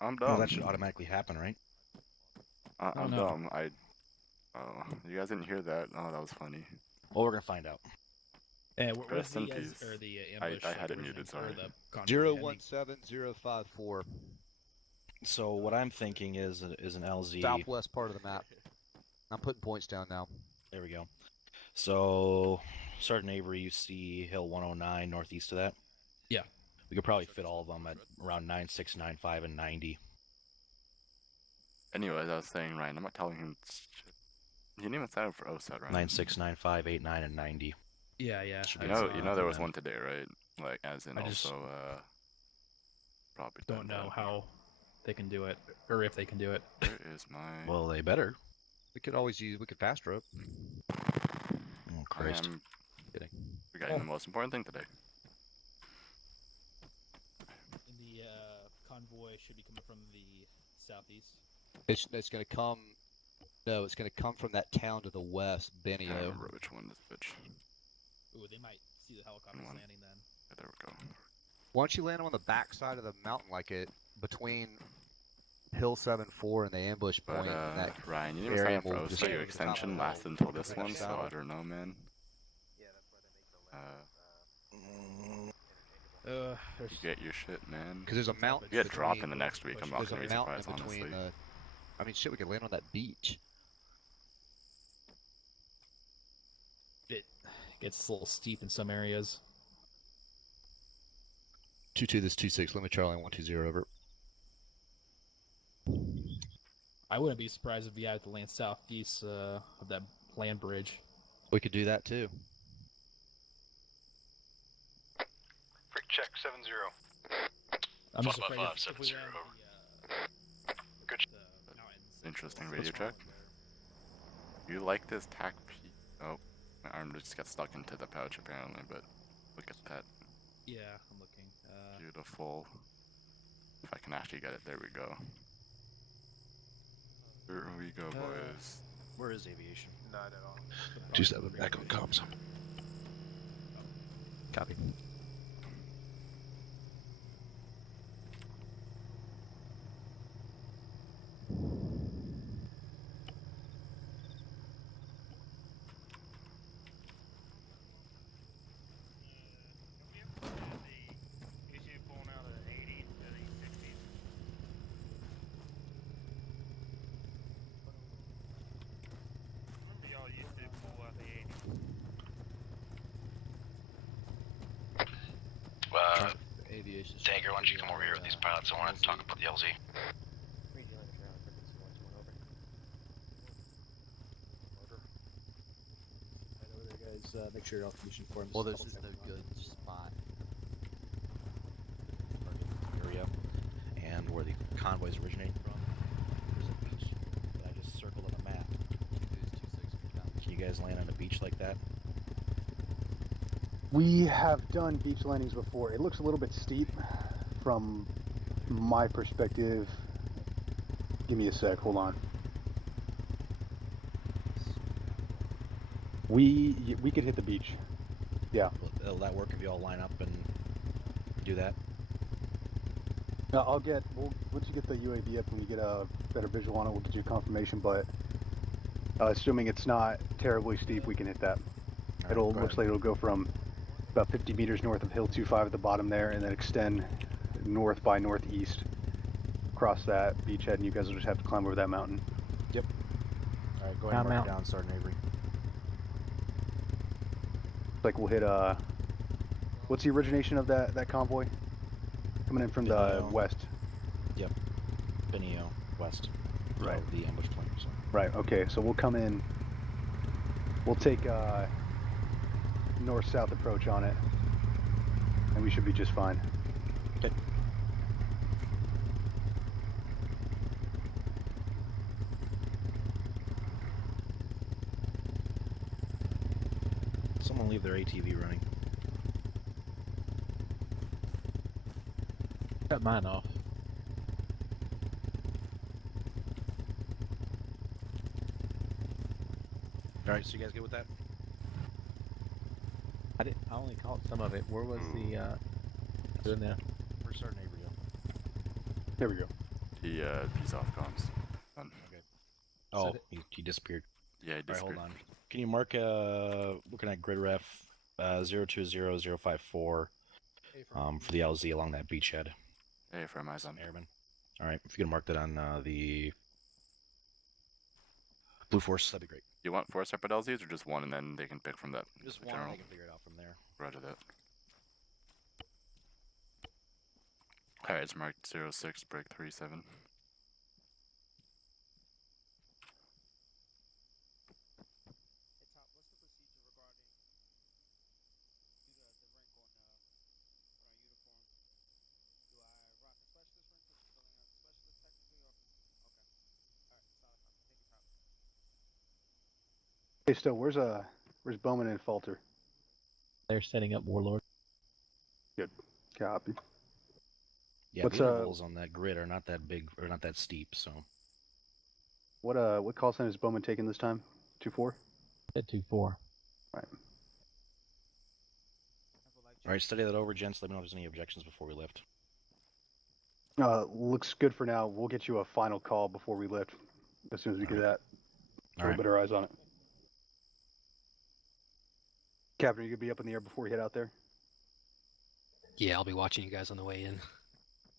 I'm Well, dumb. that should automatically happen, right? I'm no. dumb. Oh, you guys didn't hear that? Oh, that was funny. Well, we're gonna find out. And what was Rest the in guys peace. or the I ambush? had it originally, muted, sorry. or the convoy Zero ending? 17054. So what I'm thinking is an LZ. Southwest part of the map. I'm putting points down now. There we go. So, starting Avery, you see Hill 109 northeast of that. Yeah. We could probably fit all of them at around 96, 95, and 90. Anyways, I was saying, Ryan, I'm not telling him shit. He didn't even sign up for OSET, right? 96, 95, 89, and 90. Yeah. Should You be know there was then. one today, right? Like, as in I just also, probably don't know how they can do it, or if they can do it. Where is my... Well, they better. We could fast rope. Oh, Christ. I am Kidding. forgetting the most important thing today. And the convoy should be coming from the southeast. It's going to come. No, it's going to come from that town to the west, I can't Benio. remember which one this bitch. Ooh, they might see the helicopters One. landing then. Yeah, there we go. Why don't you land them on the back side of the mountain, like it between Hill 7-4 and the ambush But, point? And that Ryan, you didn't sign area up for will just OSET. Your go to the top extension of the lasted hill. until this Like one, so south. I don't know, man. You There's get your shit, man. Because there's a mountain. You get dropped in between- the next week, I'm not There's gonna a be mountain surprised, in between honestly. the. I mean, shit, we could land on that beach. it gets a little steep in some areas. 2-2, this 2-6. Limit Charlie 120 over. I wouldn't be surprised if we had to land southeast of that land bridge. We could do that too. Freak check 7-0. I'm just 5 afraid by 5, if we 7-0. land Good. the mountains. Interesting what's radio wrong check. there? You like this TAC P? Oh, my arm just got stuck into the pouch apparently, but look at that. Yeah, I'm looking. Beautiful. If I can actually get it, there we go. Here we go, boys. Where is aviation? Not at all. 2-7, back on comms. Copy. Aviation. Tanker, why don't you come over here with these pilots? I want to talk about the LZ. Guys, make sure your altitude forms. Well, this is no good spot. Area. And where the convoys originate from. There's a beach that I just circled on the map. Can you guys land on a beach like that? We have done beach landings before. It looks a little bit steep from my perspective. Give me a sec, hold on. We could hit the beach. Yeah. Will that work if you all line up and do that? Now once you get the UAV up and we get a better visual on it, we'll get you a confirmation, but assuming it's not terribly steep, we can hit that. All right, Looks like it'll go from about 50 meters north of Hill 25 at the bottom there, and then extend north by northeast across that beachhead, and you guys will just have to climb over that mountain. Yep. All right, go ahead and mark it down, starting Avery. Like we'll hit what's the origination of that convoy? Coming in from the west. Yep. Benio, west. Right. Of the ambush point. So. Right, okay, so we'll come in, we'll take north-south approach on it, and we should be just fine. Okay. Someone leave their ATV running. Cut mine off. Alright, so you guys good with that? I only caught some of it. Where was the doing that? We're starting Avery up. There we go. He's off comms. Done. Oh, he disappeared. Yeah, he Alright, disappeared. hold on. Can you mark, looking at grid ref, 020054, for the LZ along that beachhead? Hey, for my son. Airman. Alright, if you can mark that on, the Blue Force, that'd be great. You want 4 separate LZs or just one and then they can pick from that? Just one, general? I can figure it out from there. Roger that. Alright, it's marked 06, break 37. Hey, Stowe, where's Bowman and Falter? They're setting up Warlord. Copy. Yeah, What's, the intervals on that grid are not that big, or not that steep, so... What call sign is Bowman taking this time? 2-4? At 2-4. Right. Alright, study that over, gents. Let me know if there's any objections before we lift. Looks good for now. We'll get you a final call before we lift. As soon as we get that. A little better eyes on it. Captain, you gonna be up in the air before we head out there? Yeah, I'll be watching you guys on the way in.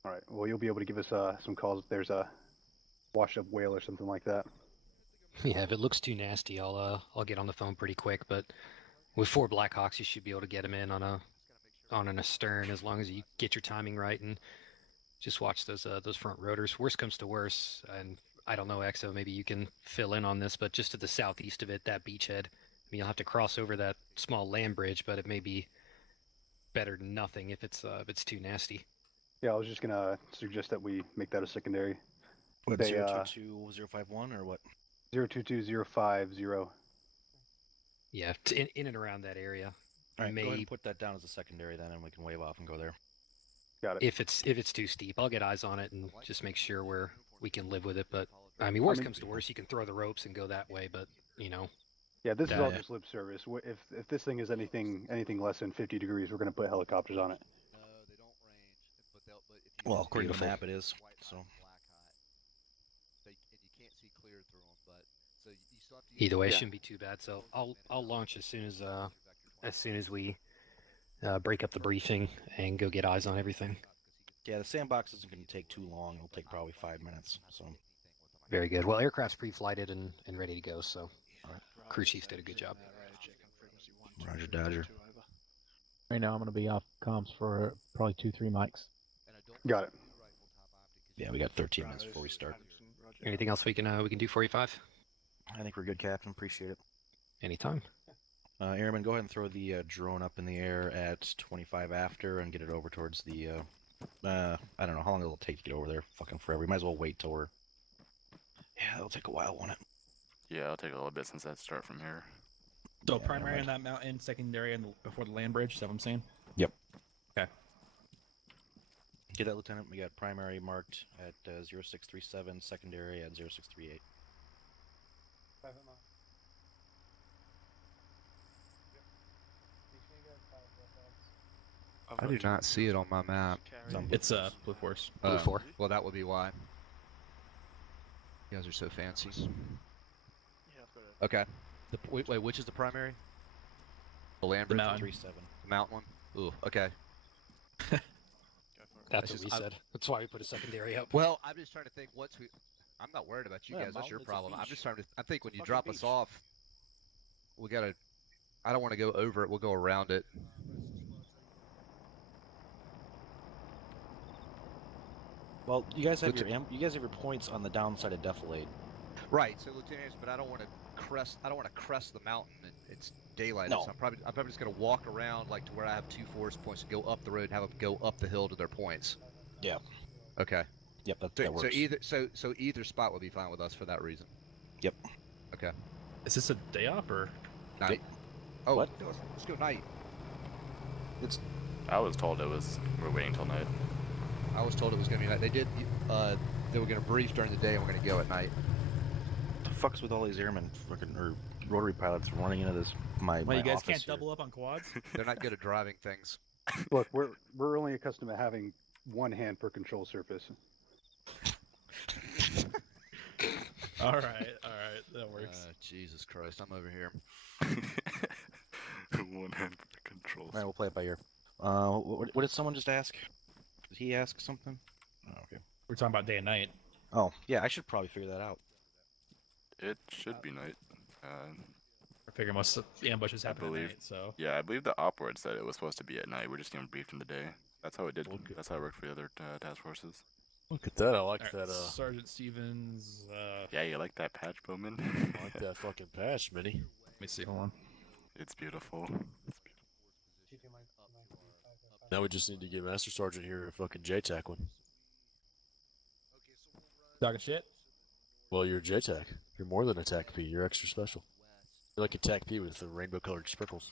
All right. Well, you'll be able to give us some calls if there's a washed up whale or something like that. Yeah, if it looks too nasty, I'll get on the phone pretty quick. But with 4 Blackhawks, you should be able to get them in on an astern as long as you get your timing right and just watch those front rotors. Worst comes to worst, and I don't know, Exo, maybe you can fill in on this, but just to the southeast of it, that beachhead. I mean, you'll have to cross over that small land bridge, but it may be better than nothing if it's too nasty. Yeah, I was just gonna suggest that we make that a secondary. What, They, 022051 or what? 022050. Yeah, in and around that area. Alright, go ahead and put that down as a secondary then, and we can wave off and go there. Got it. If it's too steep, I'll get eyes on it and just make sure we can live with it. But I mean, worst comes to worst, you can throw the ropes and go that way. But you know. Yeah, this is all just lip service. If this thing is anything less than 50 degrees, we're gonna put helicopters on it. Well, according to the map, it is. So. Either way, it shouldn't be too bad. So I'll launch as soon as we break up the briefing and go get eyes on everything. Yeah, the sandbox isn't going to take too long. It'll take probably 5 minutes. So. Very good. Well, aircraft's pre-flighted and ready to go. So crew chief did a good job. Roger, Dodger. Right now I'm going to be off comms for probably 2-3 mics. Got it. Yeah, we got 13 minutes before we start. Anything else we can do for you, 5? I think we're good, Captain. Appreciate it. Anytime. Airman, go ahead and throw the drone up in the air at 25 after and get it over towards the, I don't know how long it'll take to get over there. Fucking forever. We might as well wait till we're... Yeah, it'll take a while, won't it? Yeah, it'll take a little bit since I start from here. So Yeah, primary on that mountain, secondary before the land bridge, is that what I'm saying? Yep. Okay. Get that, Lieutenant. We got primary marked at 0637, secondary at 0638. I do not see it on my map. It's Blue Force. Blue 4. Well, that would be why. You guys are so fancy. Okay. Wait, which is the primary? The land The bridge? mountain. 37. The mountain one? Ooh, okay. That's what we said. That's why we put a secondary up. Well, I'm just trying to think I'm not worried about you Yeah, guys. That's your mountain, it's a problem. I'm beach. just trying to. I think when you Fucking drop beach. us off, we gotta. I don't want to go over it. We'll go around it. Well, you guys have your points on the downside of defilade. Right. So, Lieutenant, but I don't want to crest. I don't want to crest the mountain. It's daylight. No. So I'm probably just gonna walk around like to where I have 2 forest points to go up the road and have them go up the hill to their points. Yeah. Okay. Yep, that So works. either spot would be fine with us for that reason. Yep. Okay. Is this a day op or? Night. Oh, What? let's go night. I was told we're waiting till night. I was told it was gonna be night. They were gonna brief during the day and we're gonna go at night. The fuck's with all these airmen fucking or rotary pilots running into this my Well, you guys office can't here. double up on quads. They're not good at driving things. Look, we're only accustomed to having one hand per control surface. All right, that works. Jesus Christ, I'm over here. One hand for the controls. All right, we'll play it by ear. What did someone just ask? Did he ask something? Oh, okay. We're talking about day and night. Oh, yeah, I should probably figure that out. It should be night. I figure most of the ambushes happen at believe- night, so. Yeah, I believe the operator said it was supposed to be at night. We're just getting briefed in the day. That's how it did. Okay. That's how it worked for the other task forces. Look at that. I like All right, that. Sergeant Stevens. Yeah, you like that patch, Bowman? I like that fucking patch, Minnie. Let me see. Hold on. It's beautiful. Now we just need to get Master Sergeant here a fucking JTAC one. Talking shit. Well, you're a JTAC. You're more than a TAC P. You're extra special. You're like a TAC P with the rainbow-colored sprinkles.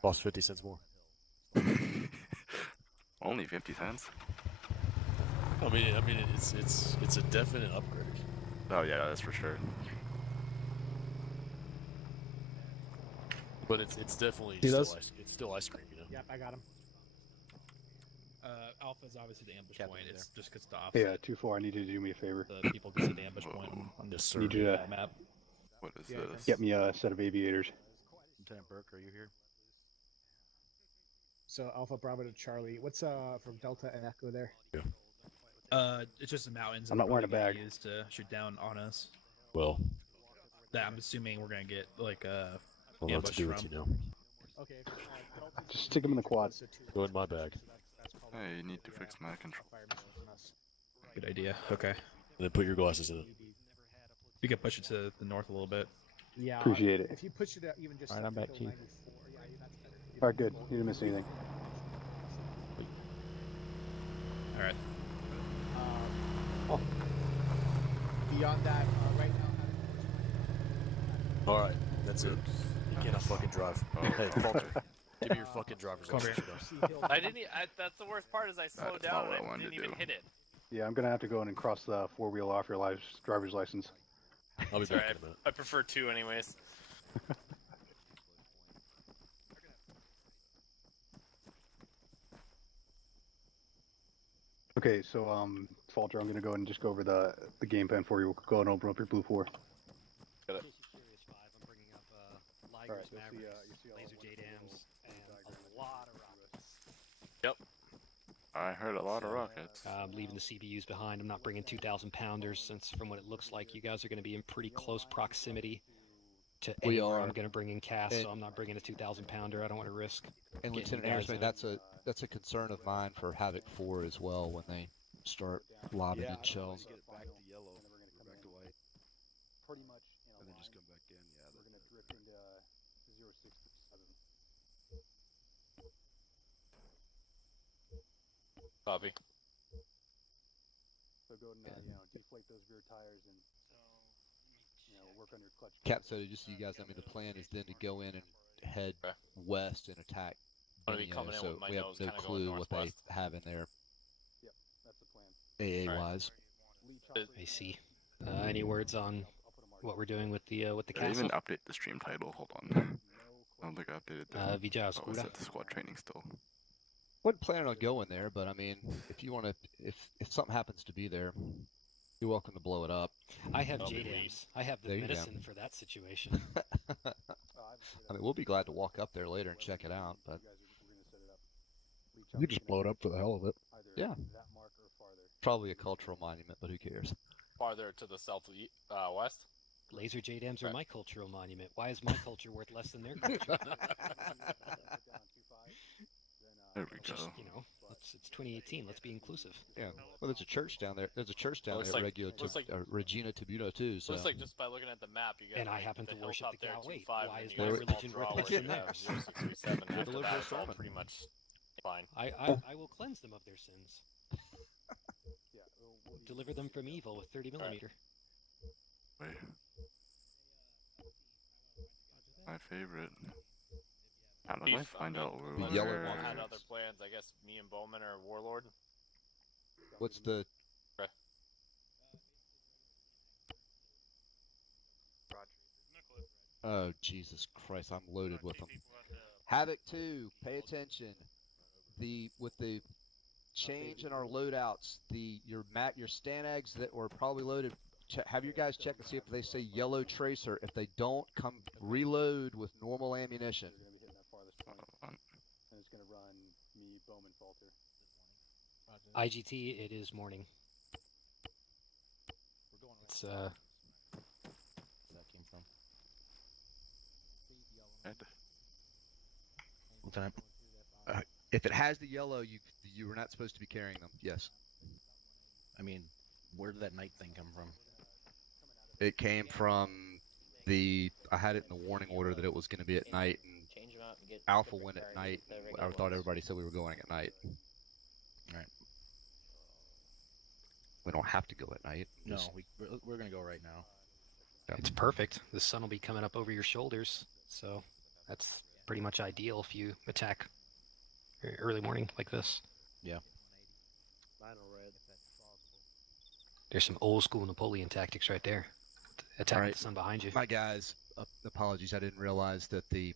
Cost 50 cents more. Only 50 cents. I mean, it's a definite upgrade. Oh yeah, that's for sure. But it's definitely See still those? it's still ice cream, you know. Yep, I got him. Alpha's obviously the ambush Captain point. there. It's just because the Yeah, offset. 2-4, I need you to do me a favor. The people can see the ambush point on Yes, this sir. Need you to map. What is Yeah, this? get me a set of aviators. Lieutenant Burke, are you here? So Alpha Bravo to Charlie. What's from Delta and Echo there? It's just the mountains. I'm that not wearing a probably bag. get used to shoot down on us. Well, That I'm assuming we're gonna get like I don't know what to ambush do with from. you now. Okay. Just stick 'em in the quad. Go in my bag. Hey, you need to fix my control. Good idea. Okay. And then put your glasses in it. We can push it to the north a little bit. Yeah. Appreciate it. If you push it out even just. Alright, I'm back, till Chief. 94, yeah, that's better. All right, good. You didn't miss anything. All right. Beyond that, right now. All right, that's it. You cannot fucking drive. Oh, Hey, Falter, give me your fucking driver's Come license. here. you know. I didn't. That's the worst part is I slowed is not down what I and I wanted didn't to even do. hit it. Yeah, I'm gonna have to go in and cross the four-wheel off your driver's license. I'll be Sorry, back in a minute. I prefer two anyways. Okay, so Falter, I'm gonna go and just go over the game plan for you. We'll go and open up your blue 4. In case you're curious, 5, I'm bringing up Ligers, Alright, you'll see, Mavericks, you see all laser the JDAMs, and a lot of rockets. I heard a lot of rockets. I'm leaving the CBUs behind. I'm not bringing 2,000 pounders since, from what it looks like, you guys are going to be in pretty close proximity to We anywhere are. I'm going to bring in CAS, And- so I'm not bringing a 2,000 pounder. I don't want to risk. And getting Lieutenant you guys Hammersmain, in. that's a concern of mine for Havoc 4 as well when they start lobbing in shells. Get it back to yellow, and then we're gonna come back to white. Pretty much in a And then just line. come back in. Yeah. We're gonna drift into 0637. Copy. So go and deflate those rear tires and work on your clutch. Capt, so just so you guys know, the plan is then to go in and head Okay. west and attack. I'm gonna be Benio, coming in so with my we have nose no kinda going clue what they northwest. have in there That's the plan. AA Alright. wise. I see. Any words on what we're doing with the Did I castle? even update the stream title? Hold on. I don't think I updated that. Vijay Oh, it's Oscura. at the squad training still. Wasn't planning on going there, but I mean, if you want to, if something happens to be there, you're welcome to blow it up. I have That'll be JDAMs. I have the There you go. medicine for that situation. I mean, we'll be glad to walk up there later and check it out, but You could just blow it up for the hell of it. Yeah. Probably a cultural monument, but who cares? Farther to the west. Laser JDAMs are Right. my cultural monument. Why is my culture worth less than their culture? There we Just, go. it's 2018. Let's be inclusive. Yeah. Well, there's a church down there. There's a church down Looks there, like- looks like- Regina Tibuto too. So Looks like just by looking at the map, you guys. And I happen to worship hilltop the there, cow. Wait, 25, why and is you my guys religion draw worth where less you than have theirs? 0637. After deliver that, us it's all Roman. pretty much fine. I will cleanse them of their sins. Deliver them from evil with 30 millimeter. Wait. My favorite. How do I Beef, find out where The Unless yellow everyone one. had other plans, I guess me and Bowman are Warlord. what's the? Okay. Oh Jesus Christ! I'm loaded with them. Havoc 2, pay attention. With the change in our loadouts. Your Stanags that were probably loaded. Have your guys check and see if they say yellow tracer. If they don't, come reload with normal ammunition. They're going to be hitting that farthest point. And it's going to run me, Bowman, Falter. IGT, it is morning. It's Where that came from. Lieutenant. If it has the yellow, you were not supposed to be carrying them. Yes. I mean, where did that night thing come from? It came from I had it in the warning order that it was going to be at night, and Alpha went at night. I thought everybody said we were going at night. Alright. We don't have to go at night. No, we're going to go right now. Yeah. It's perfect. The sun will be coming up over your shoulders, so that's pretty much ideal if you attack early morning like this. Yeah. There's some old school Napoleon tactics right there. Attack All right. the sun behind you. My guys, apologies. I didn't realize that the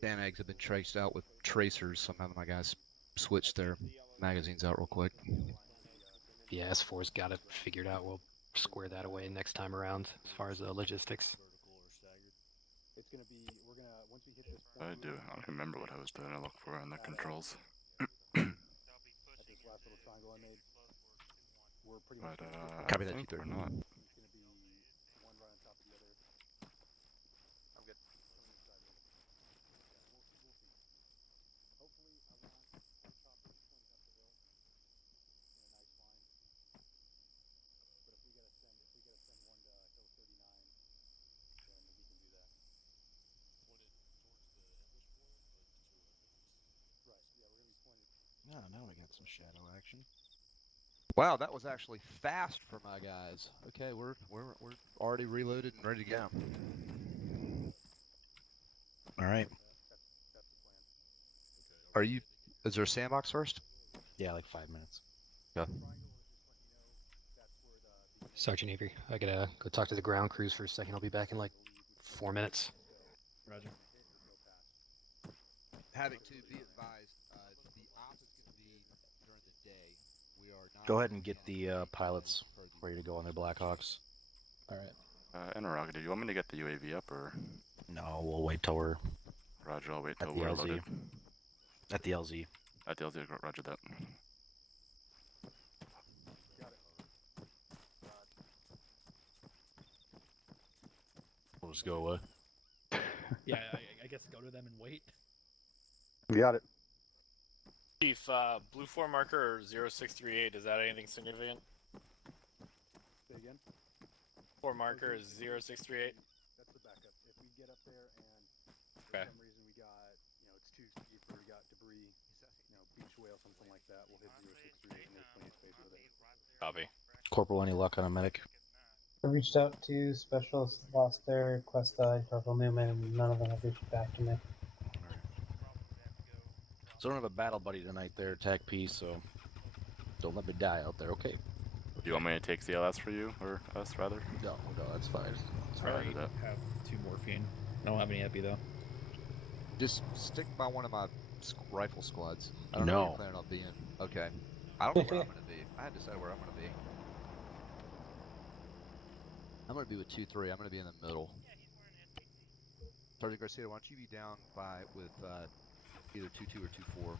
Stanags have been traced out with tracers. So I'm having my guys switch their magazines out real quick. Yeah, S4's got it figured out. We'll square that away next time around as far as logistics. It's going to be, once we hit this I point, do. I don't remember what I was doing. I look for on the controls. at this last little triangle I made, we're pretty much But Copy I that, think Keeper. we're not. it's going to be one right on top of the other. I'm good. We'll see. Hopefully, I want choppers pointing up the hill in a nice line. But if we gotta send one to hill 39, then we can do that. Right. Yeah, we're gonna be pointed. Now we got some shadow action. Wow, that was actually fast for my guys. Okay, we're already reloaded and ready to go. All right. That's the plan. Are you? Is there a sandbox first? Yeah, like 5 minutes. Yeah. Sergeant Avery, I gotta go talk to the ground crews for a second. I'll be back in like 4 minutes. Roger. Havoc 2, be advised, the op is going to be during the day. We are not. Go ahead and get the pilots ready to go on their Blackhawks. All right. Interrogative, you want me to get the UAV up or? No, we'll wait till we're Roger, I'll wait At till the we're LZ. loaded. at the LZ. At the LZ, roger that. We'll just go away. Yeah, I guess go to them and wait. We got it. Chief, blue 4 marker 0638, is that anything significant? Say again. 4 marker is 0638. That's the backup. If we get up there and for Okay. some reason we got, it's too steep or we got debris, beach whale, something like that, we'll hit 0638 and there's plenty of space with it. Copy. Corporal, any luck on a medic? I reached out to specialists, lost their Questa, Corporal Newman, and none of them have reached back to me. So I don't have a battle buddy tonight there, TAC P, so don't let me die out there, okay? Do you want me to take CLS for you, or us rather? No, that's fine. I Roger that. have 2 morphine. I don't have any epi though. Just stick by one of my rifle squads. I don't know where No. you're planning on being. Okay. I don't know where I'm going to be. I had to decide where I'm going to be. I'm going to be with 2-3. I'm going to be in the middle. Sergeant Garcia, why don't you be down with either 2-2 or 2-4?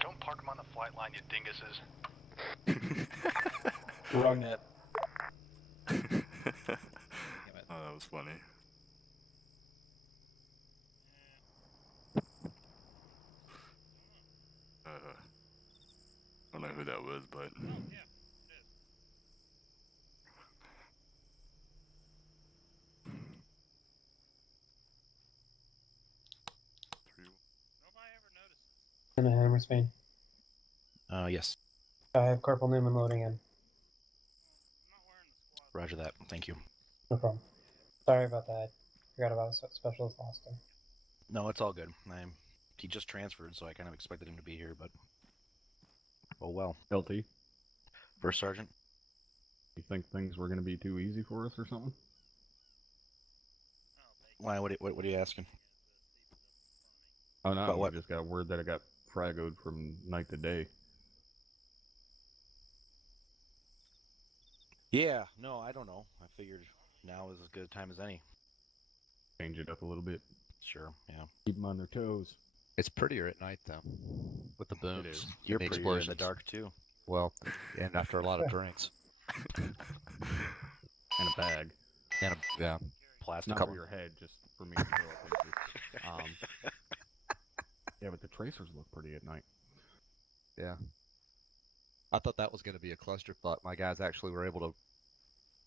Don't park them on the flight line, you dinguses. Wrong net. Oh, that was funny. I don't know who that was, but. In a Hammersmain. Yes. I have Corporal Newman loading in. Roger that. Thank you. No problem. Sorry about that. Forgot about specialist lost him. No, it's all good. He just transferred, so I kind of expected him to be here, but oh well. LT. First Sergeant. You think things were going to be too easy for us or something? Why? What are you asking? Oh no, About what? we just got word that it got fragoed from night to day. Yeah, no, I don't know. I figured now is as good a time as any. Change it up a little bit. Sure, yeah. Keep them on their toes. It's prettier at night though, with the booms. It is. You're and the prettier in the explosions. dark too. Well, and after a lot of drinks. And a bag. And yeah. Plastic. Not for your head, just for me to throw up into. Yeah, but the tracers look pretty at night. Yeah. I thought that was going to be a clusterfuck. My guys actually were able to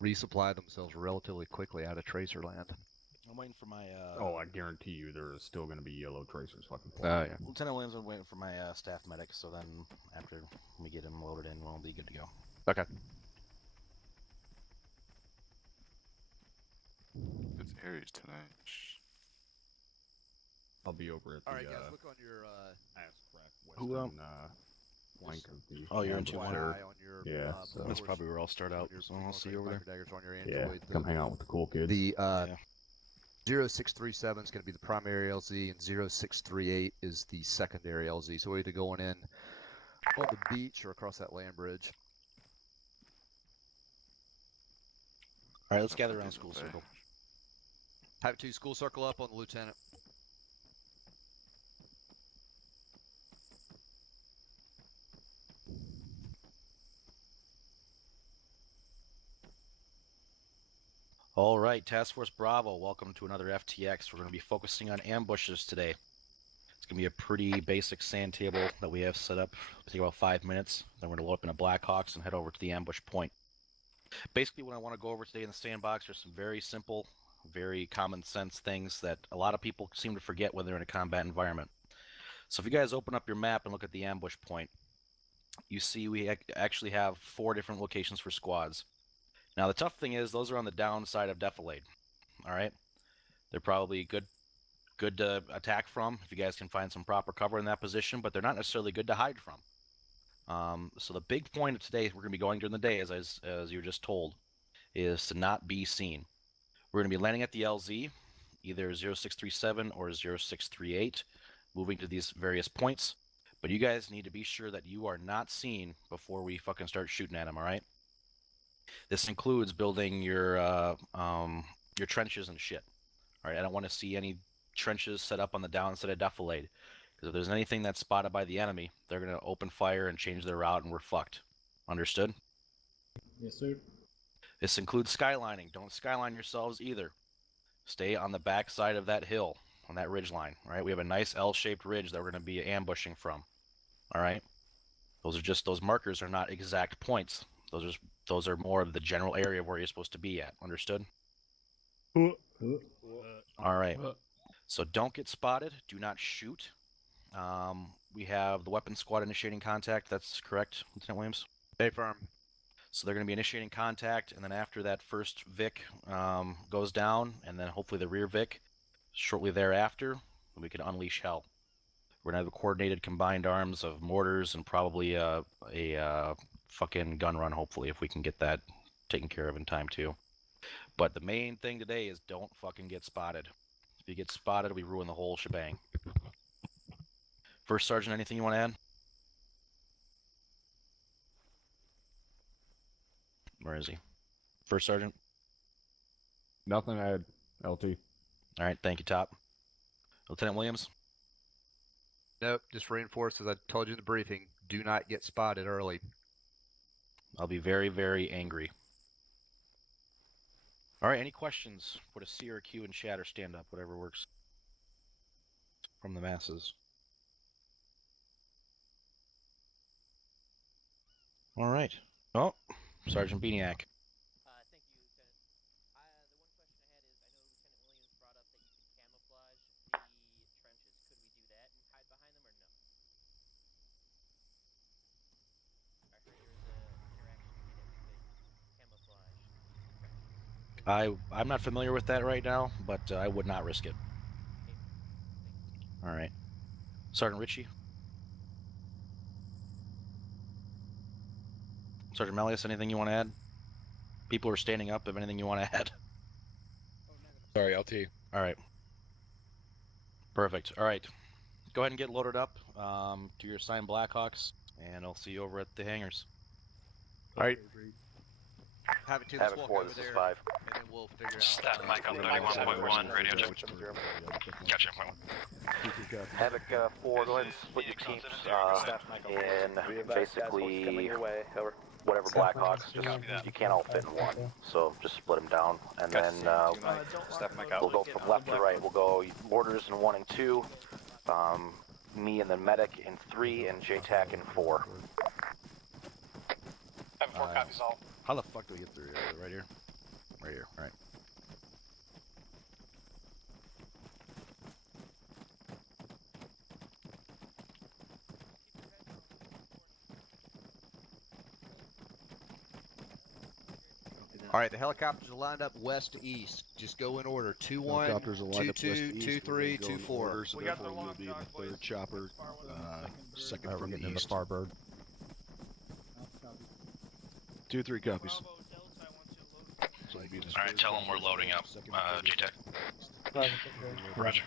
resupply themselves relatively quickly out of tracer land. I'm waiting for my. Oh, I guarantee you there is still going to be yellow tracers fucking Oh, flying. yeah. Lieutenant Williams, I'm waiting for my staff medic, so then after we get him loaded in, we'll be good to go. Okay. It's Aries tonight. I'll be over at the All right, guys, look on your ass crack Who, western flank of the. Oh, you're in ambush 2-1. there. eye on your Yeah, so- That's probably where I'll start out. So I'll see you over there. daggers on your Yeah, Android. come hang out with the cool kids. The Yeah. 0637 is going to be the primary LZ, and 0638 is the secondary LZ. So we're either going in on the beach or across that land bridge. All right, let's gather around school circle. Type 2 school circle up on the lieutenant. All right, Task Force Bravo, welcome to another FTX. We're going to be focusing on ambushes today. It's going to be a pretty basic sand table that we have set up. It'll take about 5 minutes. Then we're going to load up in a Blackhawks and head over to the ambush point. Basically, what I want to go over today in the sandbox are some very simple, very common sense things that a lot of people seem to forget when they're in a combat environment. So if you guys open up your map and look at the ambush point, you see we actually have 4 different locations for squads. Now, the tough thing is those are on the downside of defilade. All right? They're probably good to attack from if you guys can find some proper cover in that position, but they're not necessarily good to hide from. So the big point of today, we're going to be going during the day, as you were just told, is to not be seen. We're going to be landing at the LZ, either 0637 or 0638, moving to these various points. But you guys need to be sure that you are not seen before we fucking start shooting at them, all right? This includes building your trenches and shit. All right, I don't want to see any trenches set up on the downside of defilade, because if there's anything that's spotted by the enemy, they're going to open fire and change their route, and we're fucked. Understood? Yes, sir. This includes skylining. Don't skyline yourselves either. Stay on the back side of that hill, on that ridge line. All right, we have a nice L-shaped ridge that we're going to be ambushing from. All right, those markers are not exact points. Those are more of the general area where you're supposed to be at. Understood? All right. So don't get spotted. Do not shoot. We have the weapons squad initiating contact. That's correct, Lieutenant Williams? Stay firm. So they're going to be initiating contact, and then after that first Vic goes down, and then hopefully the rear Vic, shortly thereafter, we can unleash hell. We're going to have a coordinated combined arms of mortars and probably a fucking gun run, hopefully, if we can get that taken care of in time, too. But the main thing today is don't fucking get spotted. If you get spotted, we ruin the whole shebang. First Sergeant, anything you want to add? Where is he? First Sergeant? Nothing to add, LT. All right, thank you, Top. Lieutenant Williams? Nope, just reinforce, as I told you in the briefing, do not get spotted early. I'll be very, very angry. All right, any questions? Put a C or a Q in chat or stand up, whatever works. From the masses. All right. Oh, Sergeant Beaniac. Thank you, Lieutenant. The one question I had is, I know Lieutenant Williams brought up that you could camouflage the trenches. Could we do that and hide behind them, or no? I heard there was a interaction that we could camouflage trenches. I'm not familiar with that right now, but I would not risk it. All right. Sergeant Ritchie? Sergeant Melius, anything you want to add? People are standing up. Have anything you want to add? Sorry, LT. All right. Perfect. All right. Go ahead and get loaded up to your assigned Blackhawks, and I'll see you over at the hangars. All right. Have it 2, Have let's it walk 4, over this is there, 5. and then we'll figure out. Staff mic on 31.1, radio check. Gotcha. Havoc 4, go ahead and split your teams in basically whatever Blackhawks. You can't all fit in one, so just split them down. And then we'll go from left to right. We'll go mortars in 1 and 2, me and the medic in 3, and JTAC in 4. Have 4 copies all. How the fuck do we get through here? Right here? Right here. All right. All right, the helicopters are lined up west to east. Just go in order: 2-1, 2-2, 2-3, 2-4. So therefore you'll be in the third chopper, second We're from getting the in the east. Farbird. 2-3 copies. So you'll be in the Alright, third tell them we're chopper, loading up. second and JTAC. Roger.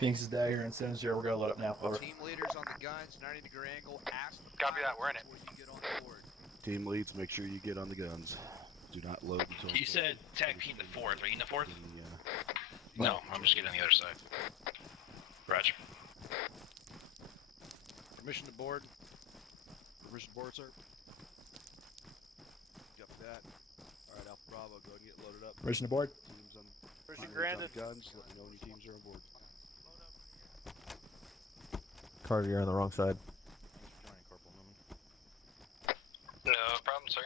Phoenix is down here in 7-0. We're gonna load up now. Over. Team leaders on the guns, 90-degree angle. Ask the Copy that, we're in it. before you get on board. Team leads, make sure you get on the guns. Do not load until... You said tag P in the 4th. Are you in the 4th? The, No, I'm just getting on the other side. Roger. Permission to board. Permission to board, sir. Got that. Alright, Alpha Bravo, go ahead and get loaded up. Permission to board. Teams on, Permission fighters on granted. guns, let me know when your teams are on board. Carter, you're on the wrong side. No problem, sir.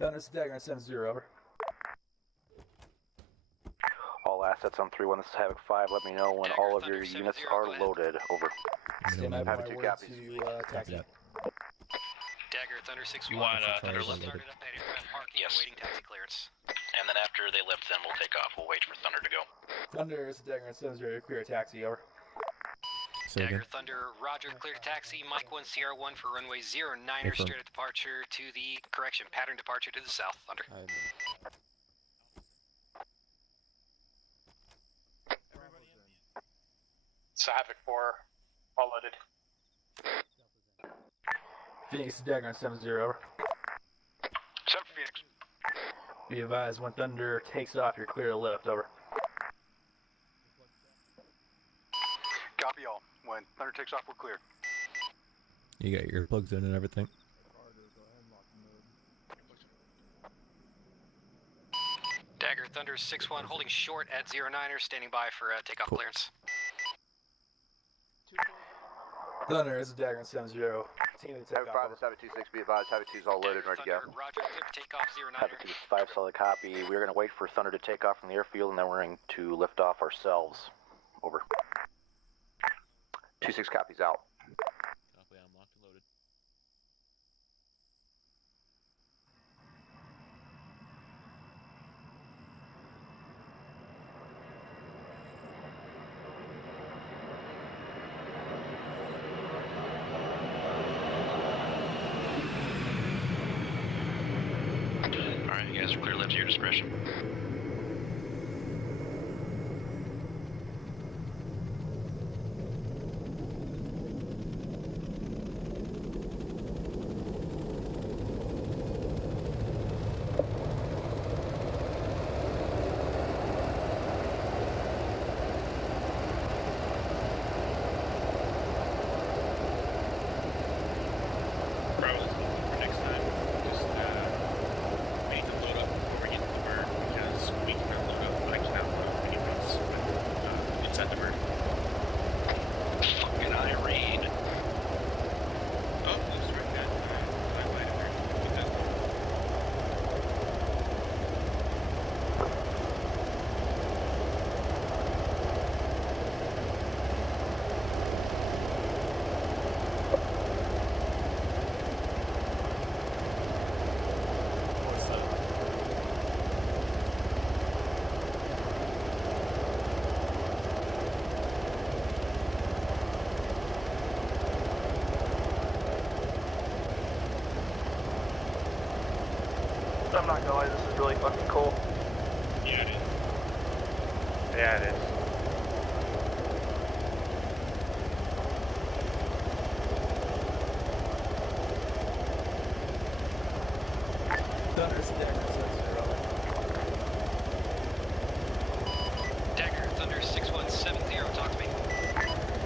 Down this dagger in 7-0. Over. All assets on 3-1, this is Havoc 5. Let me know when all of your units are loaded. Over. Stand by Have my 2 word copies. to taxi. Dagger Thunder 6-1. You want Thunder Thunder started up at aircraft parking, Yes. awaiting taxi clearance. And then after they lift, then we'll take off. We'll wait for Thunder to go. Thunder is dagger in 7-0. Clear taxi. Over. Dagger Thunder, Roger, clear to taxi, Mike 1 CR1 for runway 09er, straight at departure to the, correction, pattern departure to the south, Thunder. So Havoc 4, all loaded. Phoenix is dagger in 7-0. Over. 7 for Phoenix. Be advised when Thunder takes off, you're clear to lift. Over. Copy all. When Thunder takes off, we're clear. You got your plugs in and everything. Dagger Thunder 6-1, holding short at 09er, standing by for takeoff clearance. Thunder is a dagger in 7-0. Team to take Havoc 5, this is Havoc 2-6, be advised, Havoc 2 is all loaded and ready to go. Roger, clear to take off 09er. Havoc 2 is 5, solid copy. We're going to wait for Thunder to take off from the airfield, and then we're going to lift off ourselves. Over. 2-6 copies out. Copy, I'm locked and loaded. Alright, you guys are clear. Left to your discretion. For next time, just we need to load up before we get to the bird because I'm not gonna lie, this is really fucking cool. Yeah, it is. Yeah, it is. Thunder's Dagger 70. Dagger, Thunder 6170, talk to me.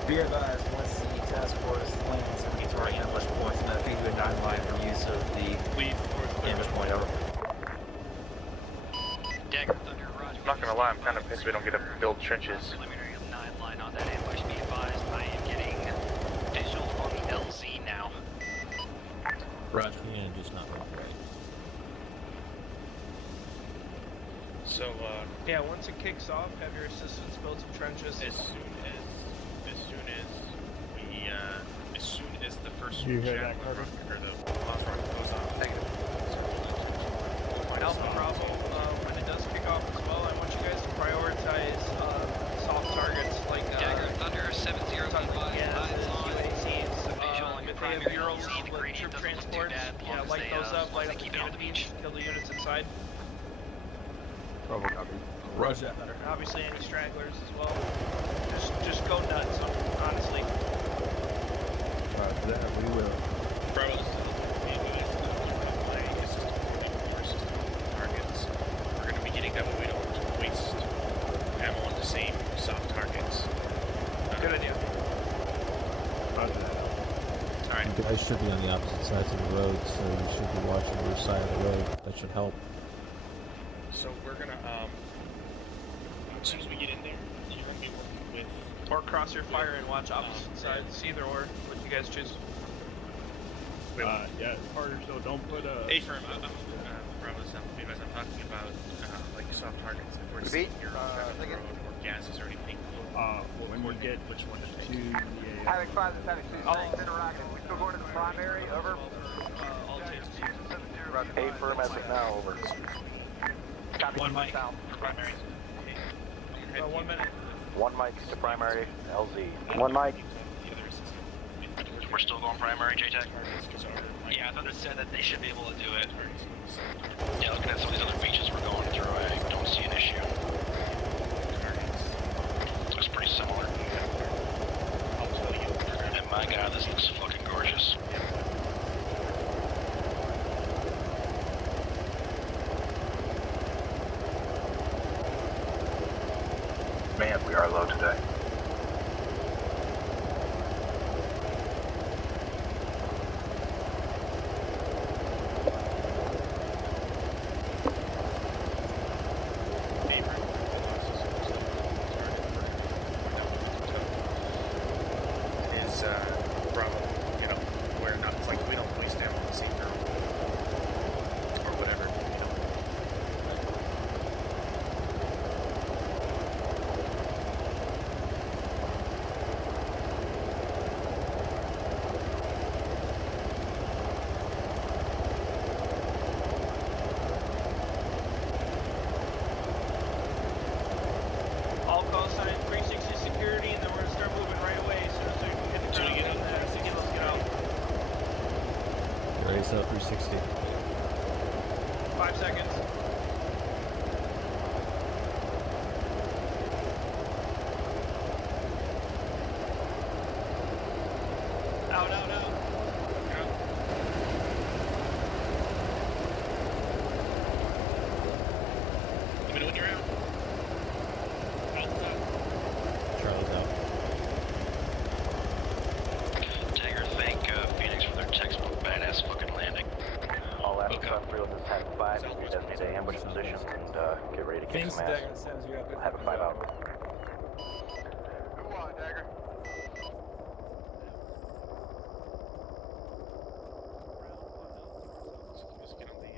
Be advised, once the task force lands and meets our ambush points, and I think we 9 line for use of the ambush point, over. Dagger, Thunder, Roger. I'm not gonna lie, I'm kind of pissed we don't get to build trenches. Preliminary 9 line on that ambush. Be advised, I am getting visual on the LZ now. Roger. And just not right. So, yeah, once it kicks off, have your assistants build some trenches. as soon as the first Do you hear jack that, Carter? or the launch rocket goes off. Alpha Bravo, when it does kick off as well, I want you guys to prioritize soft targets like Dagger, Thunder 7025. UACs, Visual on your if they have primary Urals LZ, the with gradient troop doesn't look too transports, bad, yeah, long as light they, those up, light they up the keep it on the canopies, beach. kill the units inside. Bravo copy. Roger that, Thunder. Obviously any stragglers as well. Just go nuts, honestly. That we will. Bravo, this is targets. We're going to be getting them, but we don't waste ammo on the same soft targets. Good idea. Alright. You guys should be on the opposite sides of the road, so you should be watching your side of the road. That should help. So we're gonna, as soon as we get in there, you're gonna be working with... Or cross your fire and watch opposite sides, either or, what you guys choose. Yeah, Carter, so don't put a... A-firm, Bravo, I'm talking about, like, soft targets. If we're seeing your road or gases or anything. When we get which one to take. to the Havoc 5 to Havoc 6, interacting. We still going to the primary, over. A-firm as of now, over. One mic. Primary. 1 minute. 1 mic to primary, LZ. 1 mic. We're still going primary, JTAC? Yeah, I Thunder said that they should be able to do it. Yeah, looking at some of these other beaches we're going through, I don't see an issue. Looks pretty similar. And my god, this looks fucking gorgeous. Man, we are low today. Is, Bravo, you know, where not, it's like we don't waste ammo on the same girl. Or whatever, you know. All call sign 360 security, and then we're gonna start moving right away as soon as we hit the ground. Let's get out. Raise up 360. 5 seconds. Out. Let me know when you're out. Charlie's out. Dagger, thank Phoenix for their textbook badass fucking landing. All after through this type 5, designate an ambush position and get ready to kick Phoenix some to ass. Dagger sends you up. Have a 5 out. Go on, Dagger. Just get on the,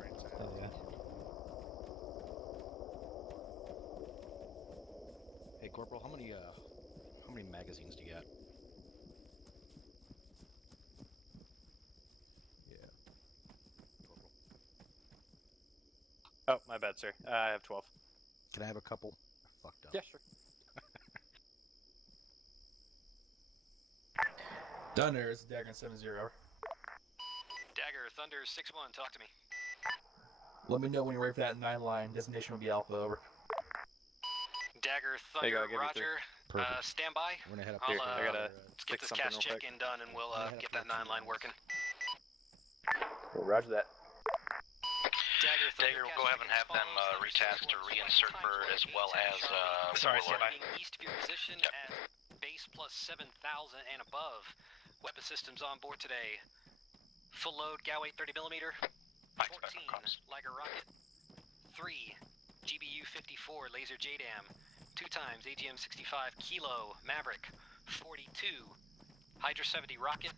right side. Oh, yeah. Hey, Corporal, how many magazines do you got? Yeah. Corporal. Oh, my bad, sir. I have 12. Can I have a couple? I fucked up. Yeah, sure. Thunder is Dagger 70. Dagger, Thunder 6-1, talk to me. Let me know when you're ready for that 9 line. Destination will be Alpha, over. Dagger, Hey, Thunder, I'll give you Roger. Stand by. We're gonna head up I'll, here. uh, I gotta let's get this cash check-in done, and we'll get that 9 line working. Roger that. Dagger, we'll go ahead and have them retasked to reinsert bird as well as Sorry, Warlord. stand East of your position at base plus 7,000 and above. Weapon systems on board today. Full load, Galway 30mm. 14, Liger rocket. 3, GBU 54 laser JDAM. 2 times AGM 65 Kilo Maverick. 42, Hydra 70 rocket.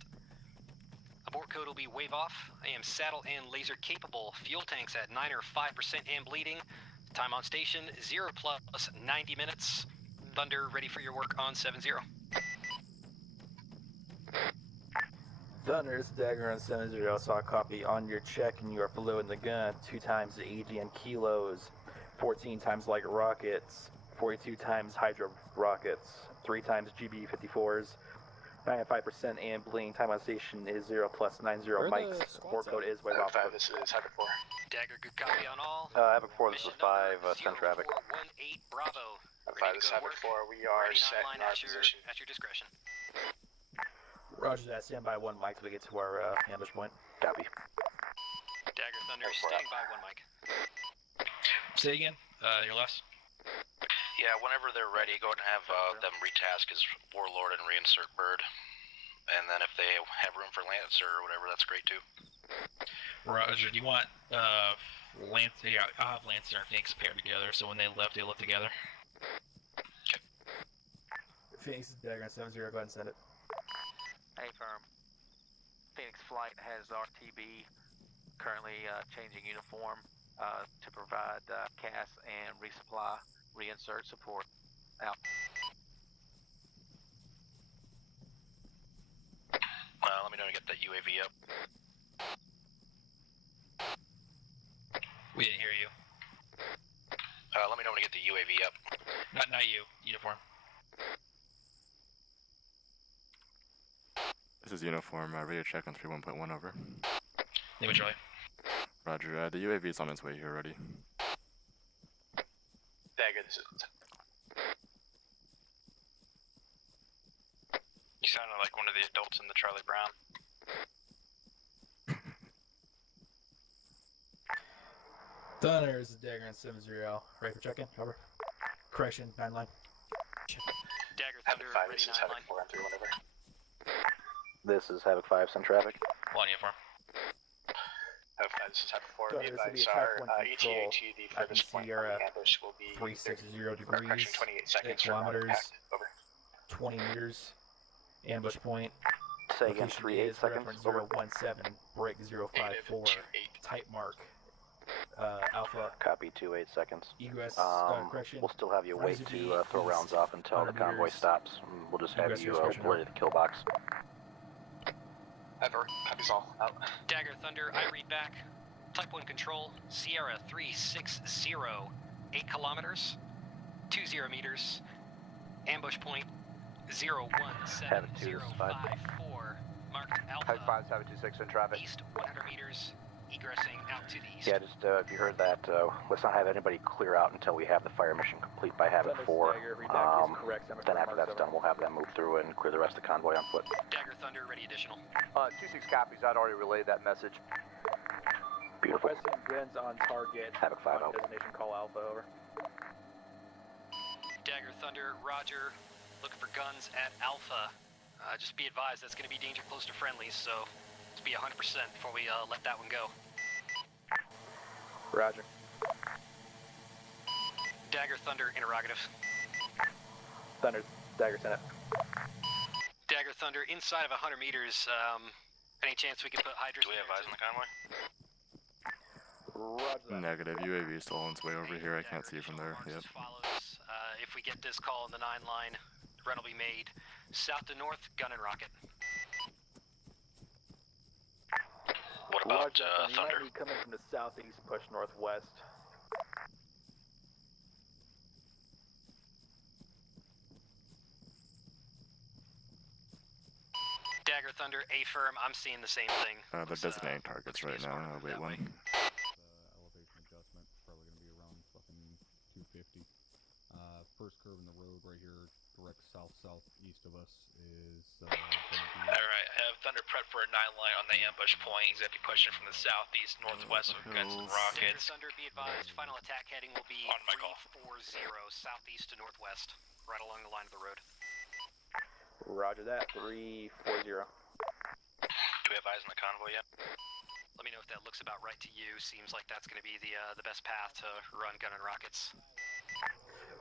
Abort code will be wave off. I am saddle and laser capable. Fuel tanks at 9 or 5% and bleeding. Time on station 0 plus 90 minutes. Thunder ready for your work on 7-0. Thunder, it's Dagger on 7-0. Saw a copy on your check, and you are below in the gun. 2 times the AGN kilos, 14 times like rockets, 42 times Hydra rockets, 3 times GB 54s, 95% and bleeding. Time on station is 0 plus 90 mics. Abort code is wave off. This is Havoc 4. Dagger, good copy on all. Havoc 4, this is 5, send traffic. 418 Bravo. Havoc 5, this is Havoc 4, we are set in our position. At your discretion. Roger that. Stand by 1 mic till we get to our ambush point. Copy. Dagger Thunder, standing by 1 mic. Say again. Your last. Yeah, whenever they're ready, go ahead and have them retask as Warlord and reinsert Bird. And then if they have room for Lancer or whatever, that's great too. Roger, do you want Lancer? Yeah, I'll have Lancer and Phoenix paired together, so when they left together. Okay. Phoenix is Dagger on 7-0, go ahead and send it. Hey, firm. Phoenix Flight has RTB currently changing uniform to provide CAS and resupply, reinsert support. Out. Let me know when you get that UAV up. We didn't hear you. Let me know when you get the UAV up. Not you. Uniform. This is uniform. Radio check on 31.1 over. Name Charlie. Roger. The UAV is on its way here already. Dagger, this is... You sounded like one of the adults in the Charlie Brown. Thunder is Dagger on 7-0. Ready for check-in? Over. Correction, 9 line. Dagger Thunder, Havoc 5, ready this is 9 Havoc line. 4, on 3, whatever. This is Havoc 5, send traffic. One uniform. Havoc 5, this is Havoc 4. Thunder, Be this will be advised, attack our point control. ETA to the furthest point on the ambush will be 360 degrees, correction, 28 seconds 8 from our kilometers, impact. Over. 20 meters, ambush point. Say again, Location 3 8 is seconds. reference Over. 017, break 054, type mark, Alpha, Copy, 2 8 seconds. egress, correction. We'll still have you wait Rising to throw east, rounds off until the 100 convoy meters. stops. We'll just have Egress you correction, ready to kill box. Ever. Copies all. Out. Dagger Thunder, I read back. Type 1 control, Sierra 360, 8 kilometers, 20 meters, ambush point 017054, marked Alpha. Havoc 5, 726 in traffic. East 100 meters, egressing out to the east. Yeah, just if you heard that, let's not have anybody clear out until we have the fire mission complete by Havoc 4. Then after that's done, we'll have them move through and clear the rest of the convoy on foot. Dagger Thunder, ready additional. 26 copies. I'd already relayed that message. Beautiful. Requesting guns on target. Havoc 5 out. Destination call Alpha, over. Dagger Thunder, Roger. Looking for guns at Alpha. Just be advised that's going to be danger close to friendlies, so let's be 100% before we let that one go. Roger. Dagger Thunder, interrogative. Thunder, Dagger Senate. Dagger Thunder, inside of 100 meters, any chance we can put Hydra... Do we have eyes on the convoy? Roger. Negative. UAV is still on its way over here. I can't see it from there. Yep. Follows. If we get this call in the 9 line, the run will be made. South to north, gun and rocket. What about Thunder? You might be coming from the southeast, push northwest. Dagger Thunder, A-firm, I'm seeing the same thing. They're designating targets right now. Wait one. 50. First curve in the road right here, direct south-southeast of us is going to be... Alright, I have Thunder prep for a 9-line on the ambush point. He's going to be pushing from the southeast, northwest with guns and rockets. Thunder, be advised, final attack heading will be On my call. 340 southeast to northwest, right along the line of the road. Roger that, 340. Do we have eyes on the convoy yet? Let me know if that looks about right to you. Seems like that's going to be the best path to run gun and rockets.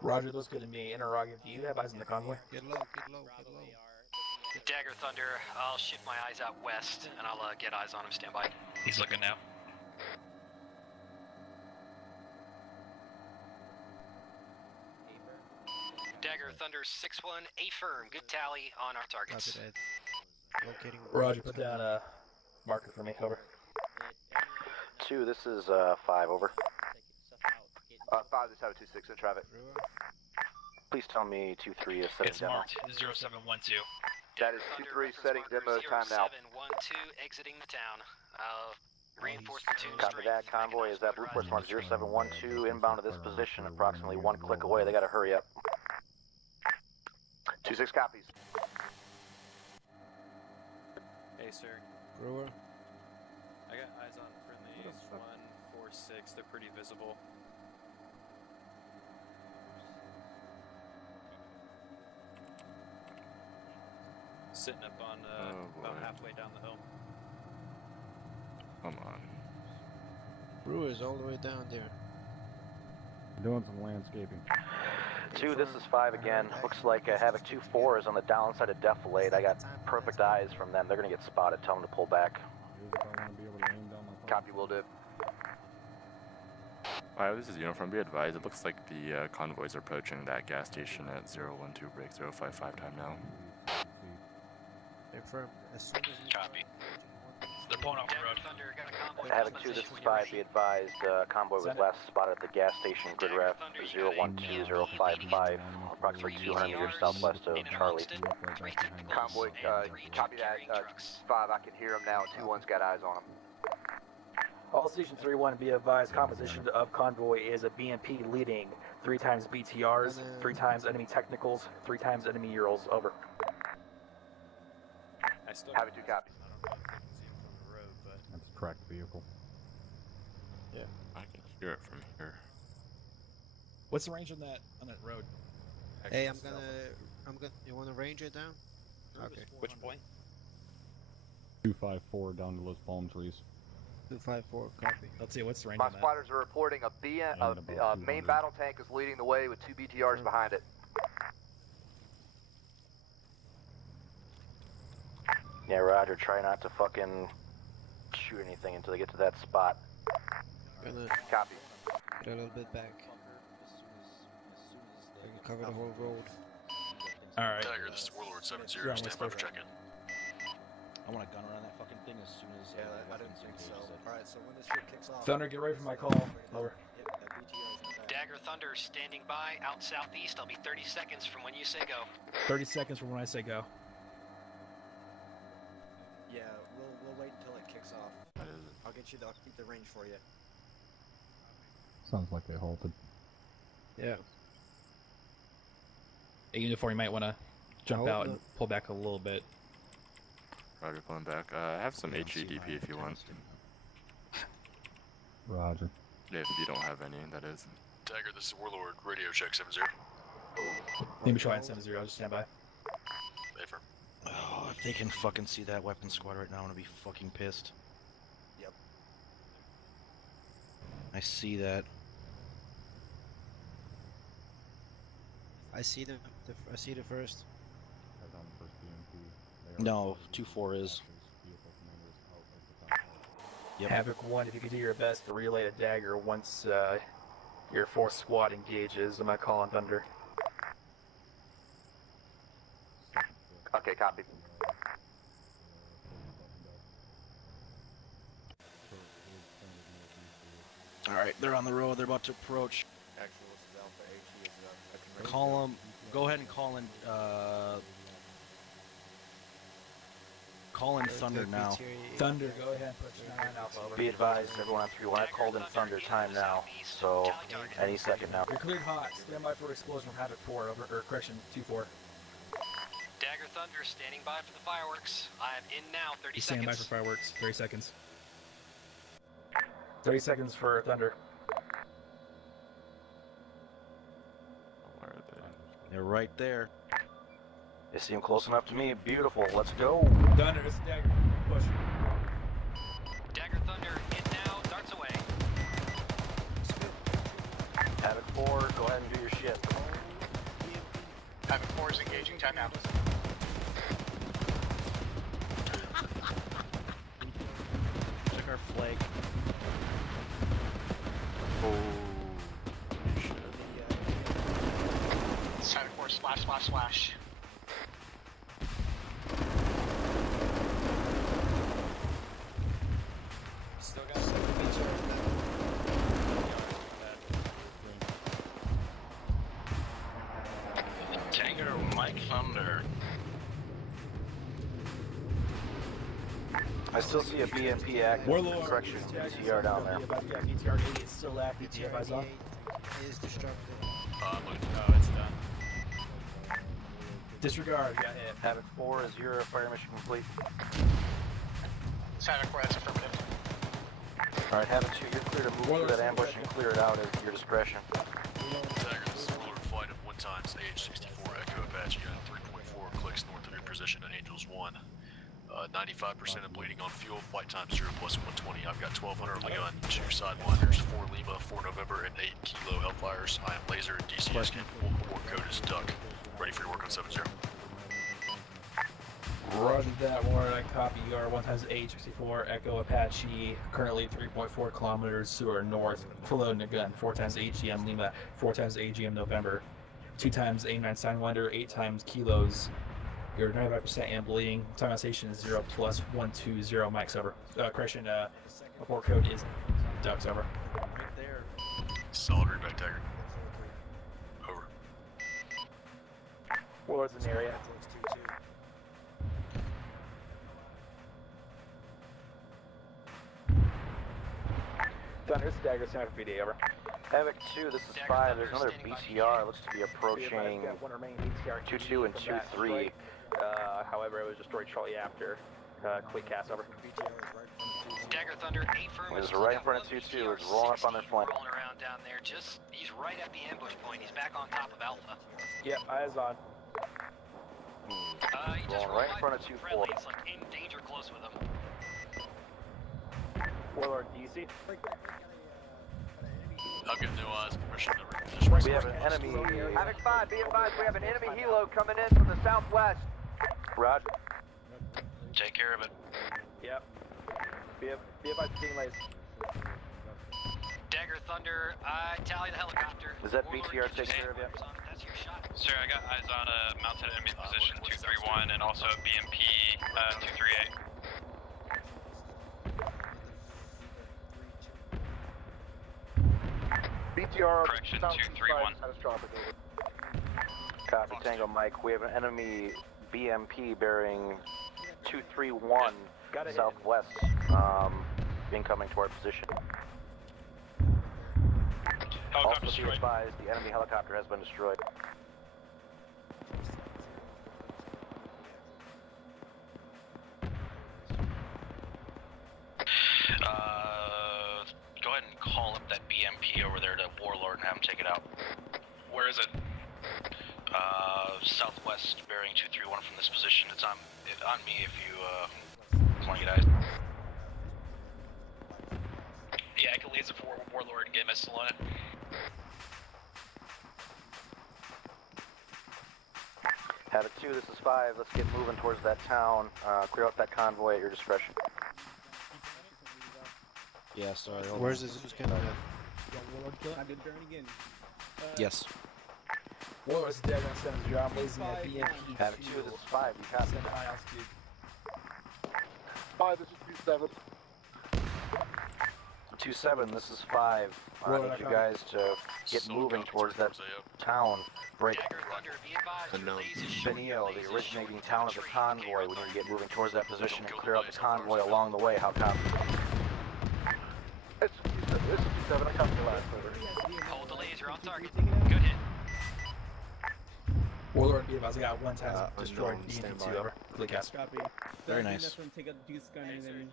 Roger, looks good to me. Interrogative, do you have eyes on the convoy? Get low, get low, get low. Dagger Thunder, I'll shift my eyes out west, and I'll get eyes on him. Stand by. He's looking now. Dagger Thunder 6-1, A firm. Good tally on our targets. Copy that. Locating. Roger, put down a marker for me, over. 2, this is 5, over. 5 to 726 in traffic. Please tell me 2-3 is setting It's demo. marked 0712. That is 2-3 setting demo time now. 0712 exiting the town. Reinforce platoon Copy that, convoy is at Blue Force Mark 0712, inbound to this position, approximately 1 click away. They gotta hurry up. 2-6 copies. Hey, sir. Brewer. I got eyes on friendlies 146. They're pretty visible. Sitting up on about halfway down the hill. Come on. Brewer's all the way down there. Doing some landscaping. 2, this is 5 again. Looks like Havoc 2-4 is on the downside of Defilade. I got perfect eyes from them. They're gonna get spotted. Tell them to pull back. Copy, will do. This is Uniform. Be advised, it looks like the convoys are approaching that gas station at 012 break 055 time now. Confirm. As soon as you Copy. They're pulling off the road. Havoc 2, this is 5. Be advised, convoy was last spotted at the gas station, grid ref 012055, approximately 200 meters southwest of Charlie. Convoy, copy that. 5, I can hear him now. 2-1's got eyes on him. All Station 3-1, be advised, composition of convoy is a BMP leading, 3 times BTRs, 3 times enemy technicals, 3 times enemy Urals, over. Have it 2 copies. That's a tracked vehicle. Yeah, I can hear it from here. What's the range on that road? Hey, I'm gonna. You want to range it down? Okay. Which point? 254 down to those palm trees. 254, copy. Let's see, what's the range My on that? spotters are reporting a main battle tank is leading the way with 2 BTRs behind it. Yeah, Roger, try not to fucking shoot anything until they get to that spot. Gonna copy. Get a little bit back. I can cover the whole road. Alright. Tiger, this is Warlord 70. Stand by for check-in. I want a gun around that fucking thing as soon as... I didn't think so. Alright, so when this shit kicks off... Thunder, get ready for my call. Over. Dagger Thunder standing by out southeast. I'll be 30 seconds from when you say go. 30 seconds from when I say go. Yeah, we'll wait until it kicks off. I'll keep the range for you. Sounds like they halted. Yeah. A uniform, you might want to jump out and pull back a little bit. Roger, pulling back. I have some HEDP if you want. Roger. Yeah, if you don't have any, that is. Tiger, this is Warlord. Radio check 70. Maybe try and 70. I'll just stand by. Affirm. Oh, if they can fucking see that weapon squad right now, I'm gonna be fucking pissed. Yep. I see that. I see them. I see the first. No, 2-4 is. Yep. Havoc 1, if you could do your best to relay a dagger once your 4th squad engages, I'm not calling Thunder. Okay, copy. Alright, they're on the road, they're about to approach. Call them, go ahead and call in Call in Thunder now. Thunder, go ahead and put your 9 Alpha over. Be advised, everyone on 3-1, I've called in Thunder time now, so any second now. You're cleared hot. Stand by for explosion from Havoc 4 over, or correction, 2-4. Dagger Thunder standing by for the fireworks. I am in now. 30 Stand by for seconds. fireworks. 30 seconds. 30 seconds for Thunder. Where are they? They're right there. They seem close enough to me. Beautiful. Let's go. Thunder, it's Dagger. Push. Dagger Thunder in now. Darts away. Havoc 4, go ahead and do your shit. Havoc 4 is engaging. Time now. Check our flag. Oh, It's Havoc 4 slash slash slash. Still got some feature. Tango, Mike Thunder. I still see a BMP active. Warlord. Correction, BTR down there. Yeah, BTR 80 is still active. Do you have eyes on? Is destructed. Oh, it's done. Disregard, got hit. Havoc 4, is your fire mission complete? It's Havoc 4, that's affirmative. Alright, Havoc 2, you're clear to move through that ambush and clear it out at your discretion. Dagger, this is Warlord flight of 1 times AH-64 Echo Apache on 3.4 clicks north of your position at Angels 1. 95% of bleeding on fuel, flight time 0 plus 120. I've got 1200 on the gun, 2 sidewinders, 4 Lima, 4 November, and 8 Kilo Hellfires. I am laser and DCS capable. War code is duck. Ready for your work on 7-0. Roger that, Warren. I copy. You are 1 times AH-64 Echo Apache, currently 3.4 kilometers sewer north. Full load in your gun. 4 times AGM Lima, 4 times AGM November, 2 times A9 Sidewinder, 8 times Kilos. You're 95% and bleeding. Time on station is 0 plus 120. Mike's over. Correction, report code is ducks over. Solid readback, Dagger. Over. Warlord's in the area. Thunder, this is Dagger, stand for PD, over. Havoc 2, this is 5. There's another BTR. Looks to be approaching 2-2 and 2-3. However, it was destroyed shortly after. Quick cast, over. Dagger Thunder 8 firm. It's right in front of 2-2. It's rolling up on their flank. Rolling around down there. He's right at the ambush point. He's back on top of Alpha. Yep, eyes on. He just Rolling right in front of 2-4. It's like in danger close with him. Warlord, DC. I've got no eyes. Permission to reposition. We have an enemy. Havoc 5, be advised, we have an enemy helo coming in from the southwest. Roger. Take care of it. Yep. Be advised, Stingrays. Dagger Thunder, I tally the helicopter. Is that Warlord, BTR get your taking care of you? That's your shot. Sir, I got eyes on a mounted enemy position 231 and also BMP 238. BTR Correction, 231. Copy, Tango Mike. We have an enemy BMP bearing 231 southwest, incoming to our position. Helicopter Also be advised, the enemy helicopter has been destroyed. Go ahead and call up that BMP over there to Warlord and have him take it out. Where is it? Southwest, bearing 231 from this position. It's on me if you want to get eyes. Yeah, I can laser for Warlord and get him on it. Havoc 2, this is 5. Let's get moving towards that town. Clear out that convoy at your discretion. Yeah, sorry. Where's the Zeus coming in? I did turn again. Yes. Warlord's dead on 7-0. I'm losing that BMP. Havoc 2, this is 5. You copy. Send high altitude. 5, this is 2-7. 727, this is 5. I need you guys to get moving towards that town. Break Benio, the originating town of the convoy. We need to get moving towards that position and clear out the convoy along the way. How copy? This is 7, I copy the last over. Hold the laser on target. Good hit. Warlord, be advised, I got 1 times destroyed. BNT2, over. Click out. Copy. Very nice. Take a deuce gun and then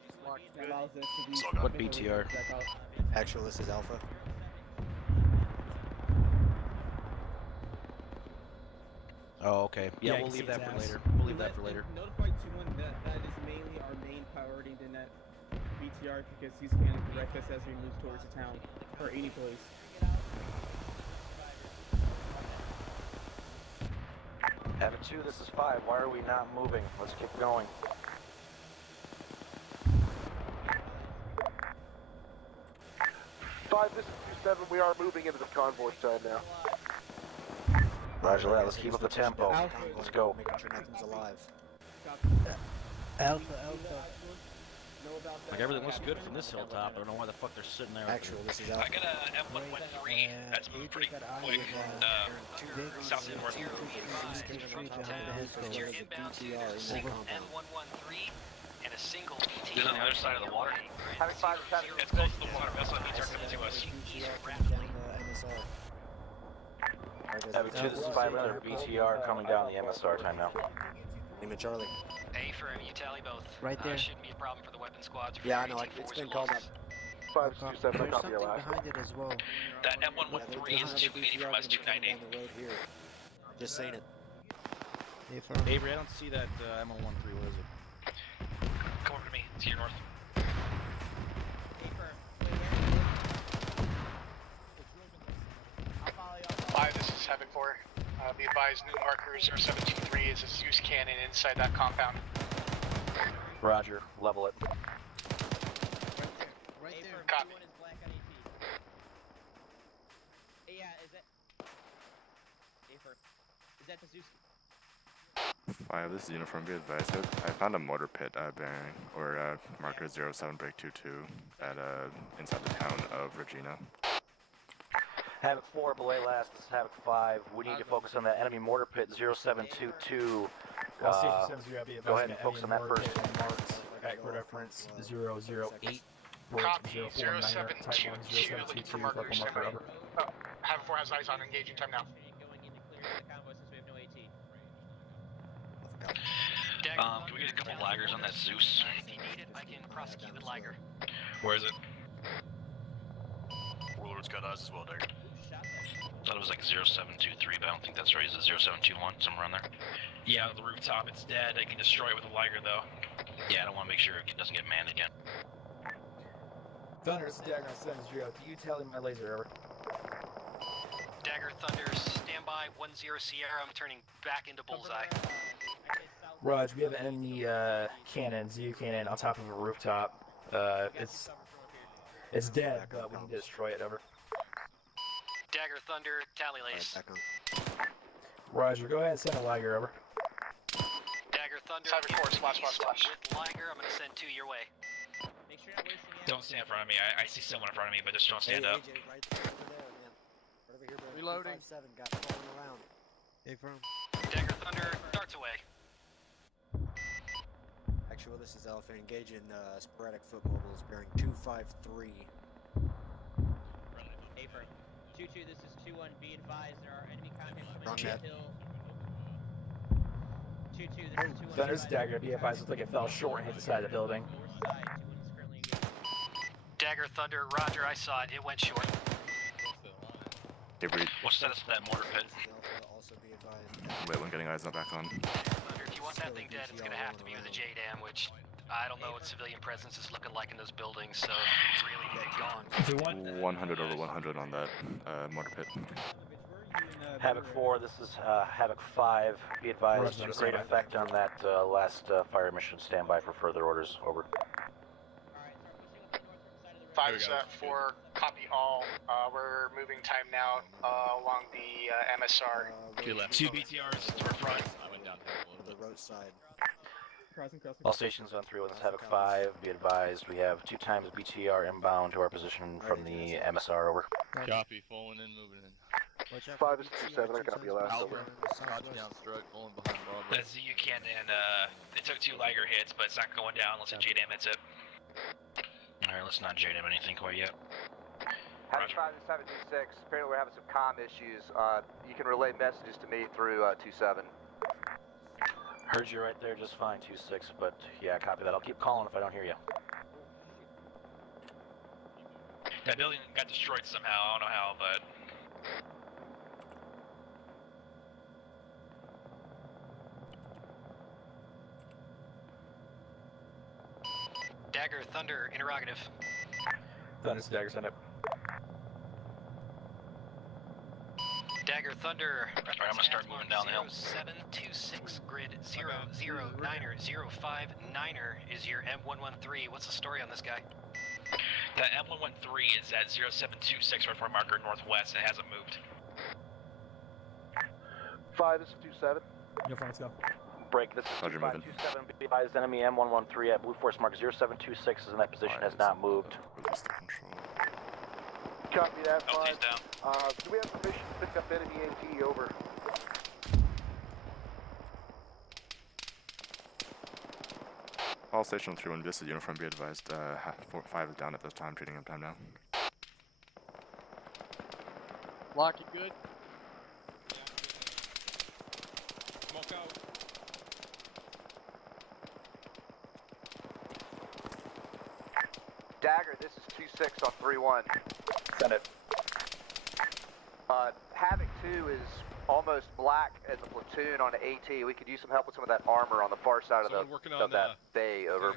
allows us to be What BTR? Actual, this is Alpha. Oh, okay. Yeah, we'll leave that for later. We'll leave that for later. Notify 2-1 that is mainly our main priority than that BTR because he's going to direct us as we move towards the town or any place. Havoc 2, this is 5. Why are we not moving? Let's keep going. This is 7. We are moving into the convoy side now. Roger that. Let's keep up the tempo. Let's go. Making sure nothing's alive. Alpha. Like everything looks good from this hilltop. I don't know why the fuck they're sitting there. Actual, this is I Alpha. got a M113 that's moved pretty quick. South of North. Your inbound to there's a single M113 and a single BT. They're on the other side of the water. Having 5 to 7. It's close to the water. That's what means are coming to us. Havoc 2, this is 5. Another BTR coming down the MSR time now. Lima Charlie. Affirm, you tally both. Right there. Shouldn't be a problem for the weapon squads. Yeah, I know. It's been called up. 527, I copy your last. behind it as well. That M113 is 280 from us, 290. Just saying it. Avery, I don't see that M113. What is it? Come over to me. To your north. This is Havoc 4. Be advised, new marker 0723 is a Zeus cannon inside that compound. Roger. Level it. Right there. Copy. Is black on AP. Yeah, is that... Is that the Zeus? 5, this is Uniform, be advised. I found a mortar pit bearing, or marker 07 break 22 at inside the town of Regina. Havoc 4, belay last. This is Havoc 5. We need to focus on that enemy mortar pit 0722. Go ahead and focus on that first. Accurate reference 008. Copy 0722, looking for marker standby. Havoc 4 has eyes on engaging time now. Going into clear the convoy since we have no AT. Can we get a couple laggers on that Zeus? If you need it, I can prosecute with Liger. Where is it? Warlord's got eyes as well, Dagger. Thought it was like 0723, but I don't think that's right. Is it 0721, somewhere around there? Yeah, the rooftop, it's dead. I can destroy it with a Liger, though. Yeah, I don't want to make sure it doesn't get manned again. Thunder, this is Dagger on 70. Do you tally my laser, over? Dagger, Thunder, standby, 10 Sierra. I'm turning back into Bullseye. Raj, we have an enemy cannon, ZU cannon, on top of a rooftop. It's dead, but we need to destroy it, over. Dagger, Thunder, tally lace. Roger, go ahead and send a Liger, over. Dagger, Thunder, Cyber Force, slash. with Liger, I'm going to send 2 your way. Make sure you're not wasting ammo. Don't stand in front of me. I see someone in front of me, but just don't stand up. Reloading. 7 got falling around. Dagger, Thunder, darts away. Actual, this is Alpha. Engage in sporadic foot mobiles bearing 253. Affirm. 2-2, this is 2-1. Be advised, there are enemy contacts Wrong on net. the hill. 2-2, this is 2-1. Thunder's Dagger, be advised, looks like it fell short and hit the side of the building. North side, 2-1 is currently engaged. Dagger, Thunder, Roger, I saw it. It went short. Avery, What's the status of that mortar pit? Alpha, also be advised. wait, when getting eyes back on. Thunder, if you want that thing dead, it's going to have to be with a JDAM, which I don't know what civilian presence is looking like in those buildings, so it's really dead gone. If you want 100 over 100 on that mortar pit. Havoc 4, this is Havoc 5. Be advised, great effect on that last fire mission. Stand by for further orders. Over. 5 is 4, copy all. We're moving time now along the MSR. 2 2 BTRs to our front. The roadside. All stations on 3 with Havoc 5, be advised we have 2 times BTR inbound to our position from the MSR, over. Copy, falling in, moving in. 5 is 2-7, I copy your last, over. Touchdown strike, falling behind Bravo. That's you can, and it took 2 Liger hits, but it's not going down unless a JDAM hits it. Alright, let's not JDAM anything quite yet. Having 5 to 726, apparently we're having some comm issues. You can relay messages to me through 27. Heard you right there just fine, 2-6, but yeah, copy that. I'll keep calling if I don't hear you. That building got destroyed somehow, I don't know how, but... Dagger, Thunder, interrogative. Thunder's Dagger, send up. Dagger, Thunder. Alright, I'm gonna start moving down the hill. 0726 grid 009er is your M113. What's the story on this guy? That M113 is at 0726 right for marker northwest. It hasn't moved. 5 is 2-7. Uniform, let's go. Break, this is 527, be advised enemy M113 at Blue Force mark 0726 is in that position, has not moved. Copy that, 5. LT's down. Do we have permission to pick up enemy AT, over? All station 3-1, this is uniform, be advised, 5 is down at this time, treating him time now. Lock it good. Smoke out. Dagger, this is 2-6 on 3-1. Send it. Havoc 2 is almost black as a platoon on AT. We could use some help with some of that armor on the far side of that bay, over.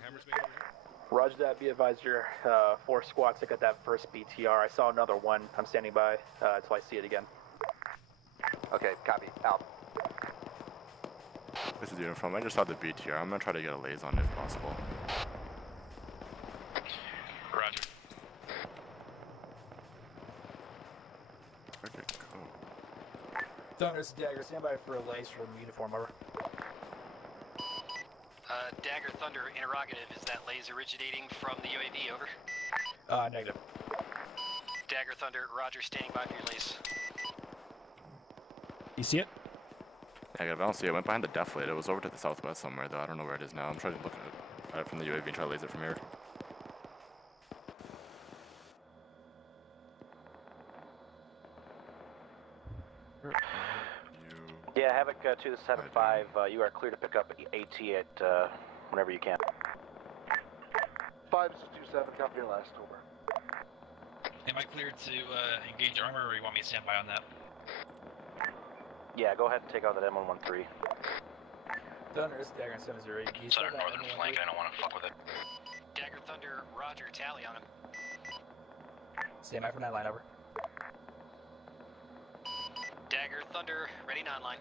Roger that, be advised your 4 squads took out that first BTR. I saw another one. I'm standing by until I see it again. Okay, copy, out. This is uniform, I just saw the BTR, I'm gonna try to get a laze on it if possible. Roger. Okay, cool. Thunder's Dagger, stand by for a lace from uniform, over. Dagger, Thunder, interrogative. Is that laser originating from the UAV, over? Negative. Dagger, Thunder, Roger, standing by for your lace. You see it? Negative, I don't see it. It went behind the deflate. It was over to the southwest somewhere, though. I don't know where it is now. I'm trying to look at it from the UAV and try to laser it from here. Yeah, Havoc 2 to 7-5, you are clear to pick up AT at whenever you can. 5 is 2-7, copy your last, over. Am I cleared to engage armor, or you want me to stand by on that? Yeah, go ahead and take out that M113. Thunder's Dagger and 708. It's on our northern flank, I don't want to fuck with it. Dagger, Thunder, Roger, tally on him. Stand by for 9 line, over. Dagger, Thunder, ready 9 line.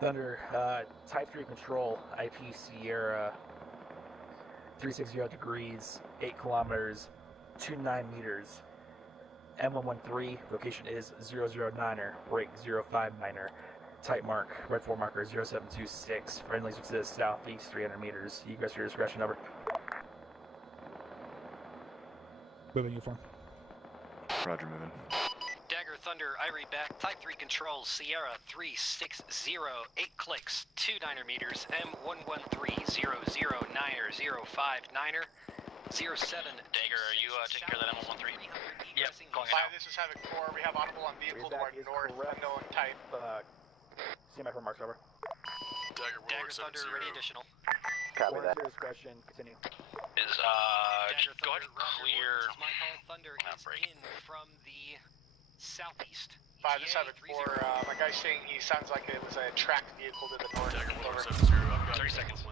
Thunder, Type 3 control, IP Sierra, 360 degrees, 8 kilometers, 29 meters. M113, location is 009er, break 059er. Type mark, red 4 marker 0726. Friendlies exist southeast 300 meters. Egress for your discretion, over. Moving uniform. Roger, moving. Dagger, Thunder, Irie back, Type 3 control, Sierra 360, 8 clicks, 29er meters, M113, 009er, 059er, 07. Dagger, are you taking care of that M113? Yep, calling it 5, out. this is Havoc 4. We have audible on vehicle to our north, unknown type. Stand by for marks, over. Dagger, Dagger, Thunder, ready additional. Copy that. Your discretion, continue. Is, Dagger, go ahead and clear... This is my call. Thunder is in from the southeast. 5, this is Havoc 4. My guy's saying he sounds like it was a tracked vehicle to the north. Dagger, Over. 170, I've got 30 seconds.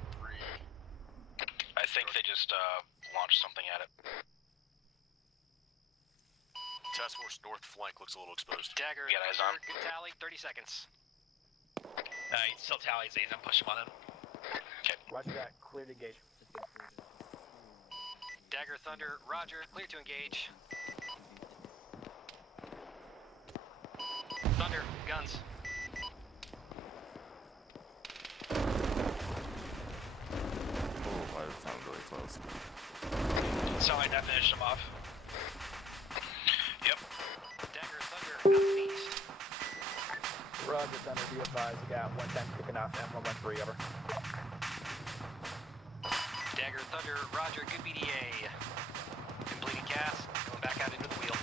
I think they just, launched something at it. Task Force north flank looks a little exposed. Dagger, You got eyes on? good tally, 30 seconds. He still tallies these, I'm pushing him on him. Okay. Roger that, clear to engage. Dagger, Thunder, Roger, clear to engage. Thunder, guns. close. Sound like that finished him off. Yep. Dagger Thunder, northeast. Roger, Thunder, be advised, we got 110 kicking off M113, over. Dagger Thunder, roger, good BDA. Completing gas, going back out into the wheel.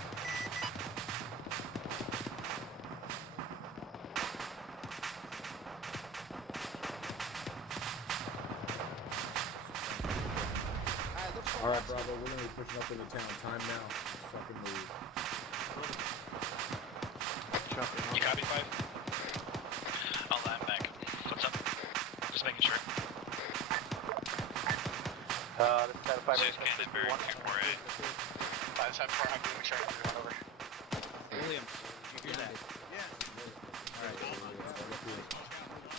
Alright, Bravo, we're gonna be pushing up into town. Time now. Fucking move. You copy, 5? I'll land back. What's up? Just making sure. This is 5 Six Canterbury, 248. 574, I'm doing check. Over. Williams, did you hear that?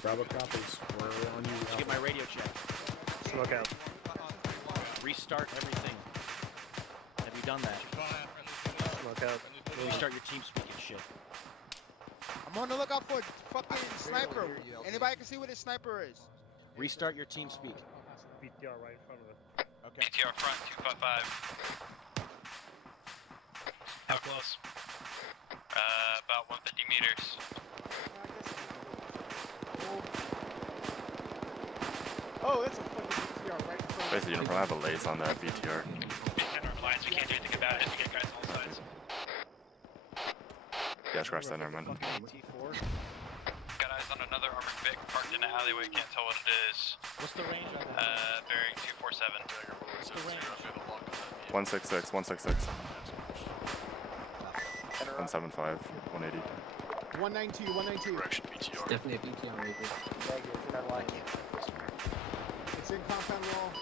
Bravo copies. We're on you. Did you get my radio check? Smoke out. Restart everything. Have you done that? Smoke out. Restart your team speak and shit. I'm on the lookout for a fucking sniper. Anybody can see what this sniper is? Restart your team speak. BTR right in front of us. Okay. BTR front, 255. How close? About 150 meters. Oh, that's a fucking BTR right in front of Where's the uniform? I have a lace on that BTR. Lines, we can't do anything about it. We get guys on all sides. Yeah, scratch that, never mind. Got eyes on another armored Vic parked in an alleyway. Can't tell what it is. What's the range on that? Bearing 247. What's the range? 166, 166. 175, 180. 192, 192. Correction, BTR. Definitely a BTR right there. It's in our line. It's in compound wall.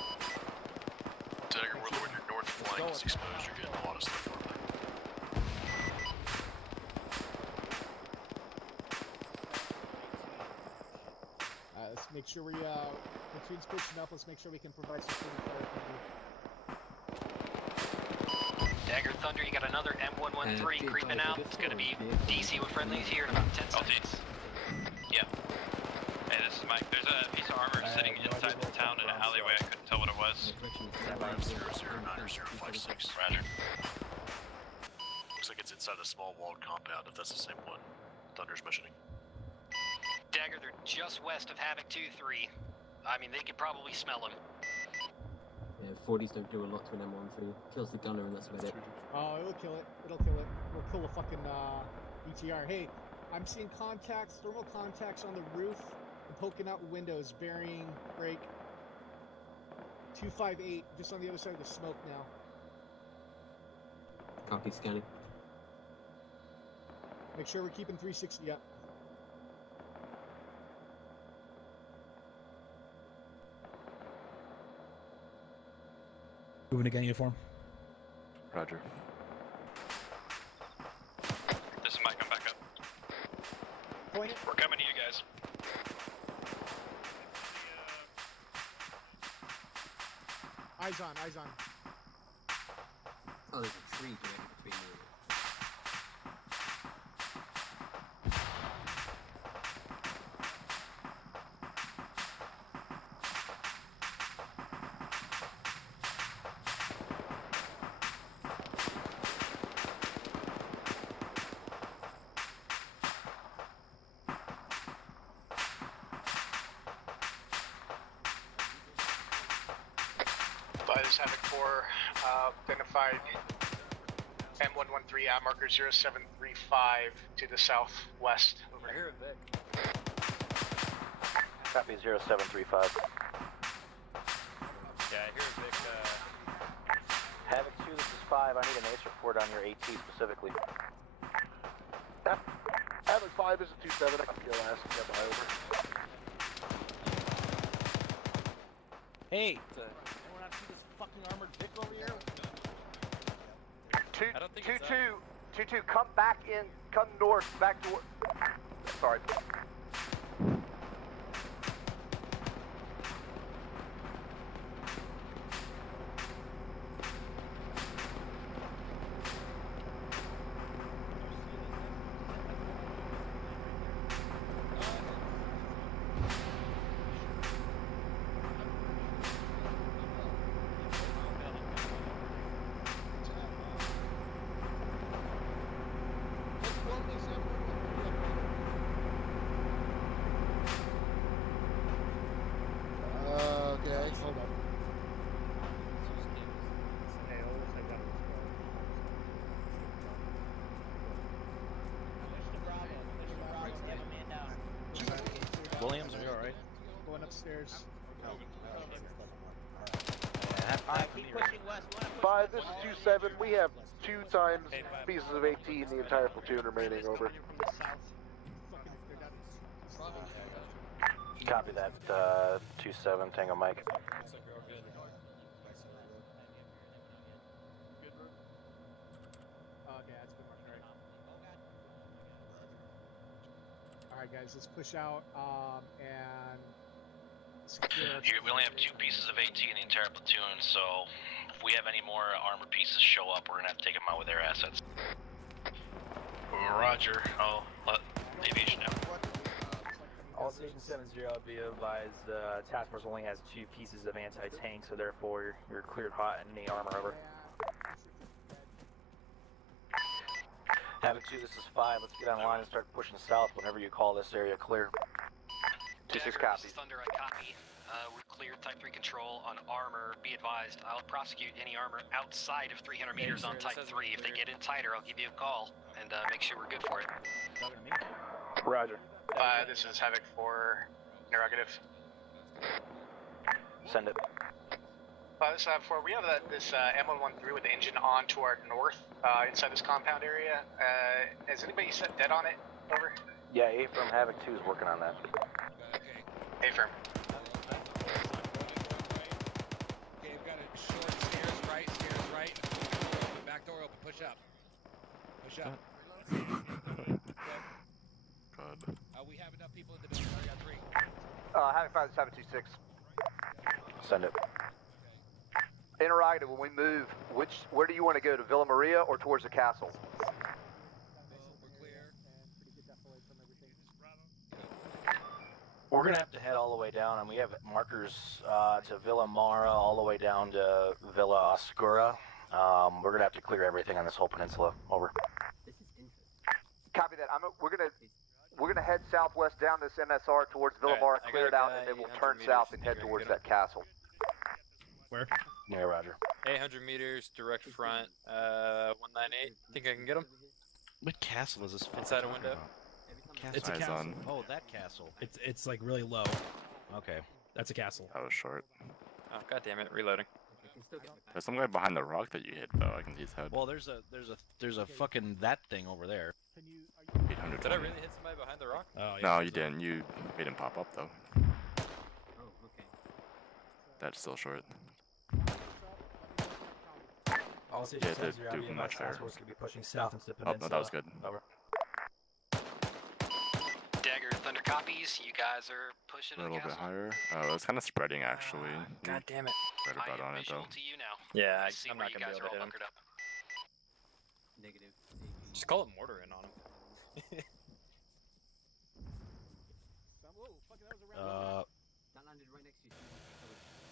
Dagger, we're when your north flank is exposed, you're getting a lot of stuff on there. Let's make sure we, platoon's pushing up. Let's make sure we can provide security fire. Dagger Thunder, you got another M113 creeping out. It's gonna be DC with friendlies here in about 10 seconds. Yep. Hey, this is Mike. There's a piece of armor sitting inside the town in an alleyway. I couldn't tell what it was. 5009056. Roger. Looks like it's inside a small walled compound, if that's the same one Thunder's mentioning. Dagger, they're just west of Havoc 2-3. I mean, they could probably smell him. Yeah, 40s don't do a lot to an M13. Kills the gunner and that's about it. Oh, it'll kill it. It'll kill it. We'll kill the fucking, BTR. Hey, I'm seeing contacts, thermal contacts on the roof and poking out windows, bearing break 258, just on the other side of the smoke now. Copy, scanning. Make sure we're keeping 360 up. Moving again, uniform. Roger. This is Mike. I'm back up. Point it. We're coming to you guys. Eyes on, eyes on. Oh, there's a tree connected between you. By this Havoc 4, identified M113 at marker 0735 to the southwest. Over here. Copy 0735. Yeah, I hear Vic, Havoc 2, this is 5. I need an ace report on your AT specifically. Havoc 5 is a 27. I can kill ass. Stand by over. Hey, anyone not see this fucking armored Vic over here? 2-2, come back in, come north, back to... Sorry. upstairs. Keep pushing west. We wanna push 5, west. this is 2-7. We have 2 times pieces of AT in the entire platoon remaining, over. Copy that, 2-7, Tango Mike. Okay, that's good mark, right. Alright guys, let's push out, and secure. Here, we only have 2 pieces of AT in the entire platoon, so if we have any more armor pieces show up, we're gonna have to take them out with their assets. Roger. I'll let aviation know. All Station 7-0, be advised, Task Force only has 2 pieces of anti-tank, so therefore you're cleared hot and any armor over. Havoc 2, this is 5. Let's get online and start pushing south whenever you call this area clear. 2-6 Dagger, copy. this is Thunder, I copy. We're clear Type 3 control on armor. Be advised, I'll prosecute any armor outside of 300 meters on Type 3. If they get in tighter, I'll give you a call and make sure we're good for it. Roger. This is Havoc 4, interrogative. Send it. This is Havoc 4. We have this M113 with the engine on to our north, inside this compound area. Has anybody set dead on it? Over. Yeah, A from Havoc 2 is working on that. A firm. Okay, we've got a short stairs right. Back door open, push up. Push up. God. We have enough people in the building, I got 3. Having 5 726. Send it. Interrogative, when we move, where do you want to go, to Villa Maria or towards the castle? We're gonna have to head all the way down, and we have markers to Villa Mara all the way down to Villa Oscura. We're gonna have to clear everything on this whole peninsula. Over. Copy that. We're gonna head southwest down this MSR towards Villa Mara, clear it out, and then we'll turn south and head towards that castle. Where? Yeah, Roger. 800 meters, direct front, 198. Think I can get him? What castle is this? Inside a window. It's a Eyes castle. on. Oh, that castle. It's like really low. Okay. That's a castle. That was short. Oh, god damn it, reloading. There's some guy behind the rock that you hit, though. I can see his head. Well, there's a fucking that thing over there. 800. Did I really hit somebody behind the rock? Oh, yeah. No, you didn't. You made him pop up, though. That's still short. All Station Yeah, 7-0, do be advised, much higher. Task Force could be pushing south into the Oh, peninsula. no, that was good. Over. Dagger, Thunder copies. You guys are pushing A to the little bit castle. higher. It's kind of spreading, actually. God damn it. Right I about am on it, visual though. to you now. Yeah, I see I'm where not you gonna guys be able are to all hit him. bunkered up. Just call it mortar in on him.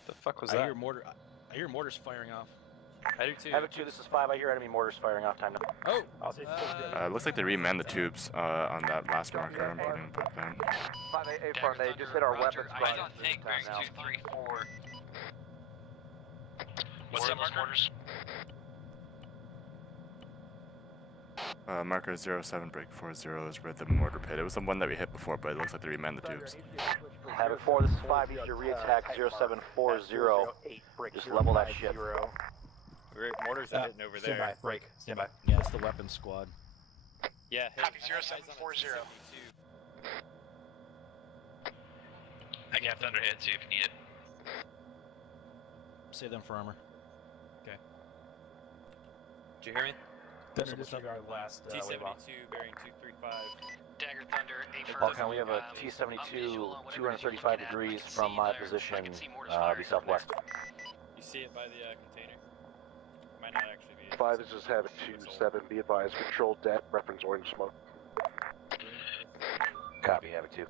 The fuck was I that? hear mortar. I hear mortars firing off. I do too. Havoc 2, this is 5. I hear enemy mortars firing off. Time now. Oh! All Station 6 Looks like they remanned the tubes on that last marker. I'm putting it down. 5 A firm, they just hit our weapons I squad. don't think bearing now. 234. What's that marker? Marker 07 break 40 is where the mortar pit. It was the one that we hit before, but it looks like they remanned the tubes. Havoc 4, this is 5. Use your re-attack 0740. Just level that shit. Mortars are hitting over Stand there. by. Break. Stand by. Yeah, it's the weapons squad. Yeah, hit. Copy 0740. I got Thunder hit too if you need it. Save them for armor. Okay. Did you hear me? Thunder disregard last wave off. T-72 bearing 235. Dagger Thunder, A firm. Vulcan, we have a T-72, 235 degrees from my position, be southwest. You see it by the container? Might not actually be. 5, this is Havoc 2-7. Be advised, control debt, reference orange smoke. Copy, Havoc 2.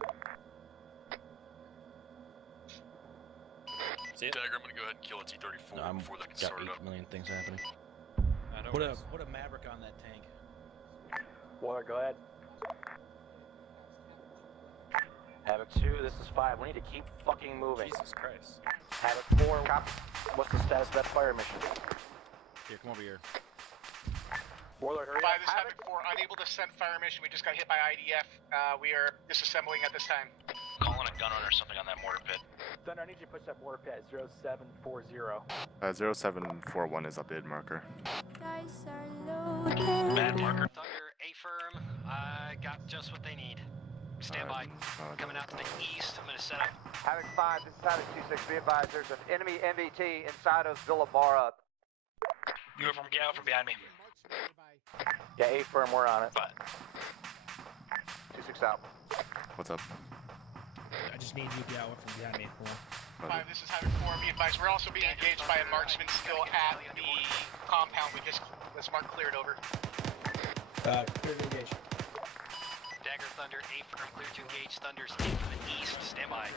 See it? Dagger, I'm gonna go ahead and kill a T-34 No, I'm before that can got start it 8 up. million things happening. I know Put it a is. put a Maverick on that tank. Waller, go ahead. Havoc 2, this is 5. We need to keep fucking moving. Jesus Christ. Havoc 4, what's the status of that fire mission? Here, come over here. Warlord, hurry 5, up. this is Havoc 4, unable to send fire mission. We just got hit by IDF. We are disassembling at this time. Calling a gunner or something on that mortar pit. Thunder, I need you to push that mortar pit at 0740. 0741 is updated marker. Bad marker. Thunder, A-firm, I got just what they need. Stand by. Coming out to the east, I'm gonna set up. Havoc 5, this is Havoc 26. Be advised, there's an enemy MVT inside of Villa Mara. Uniform, get out from behind me. Yeah, A-firm, we're on it. 26 out. What's up? I just need you to get out from behind me. Hold on. 5, this is Havoc 4. Be advised, we're also being engaged by a marksman still at the compound. We just, this mark cleared over. Clear to engage. Dagger, Thunder, A-firm, clear to engage. Thunder's in from the east. Stand by. Alright,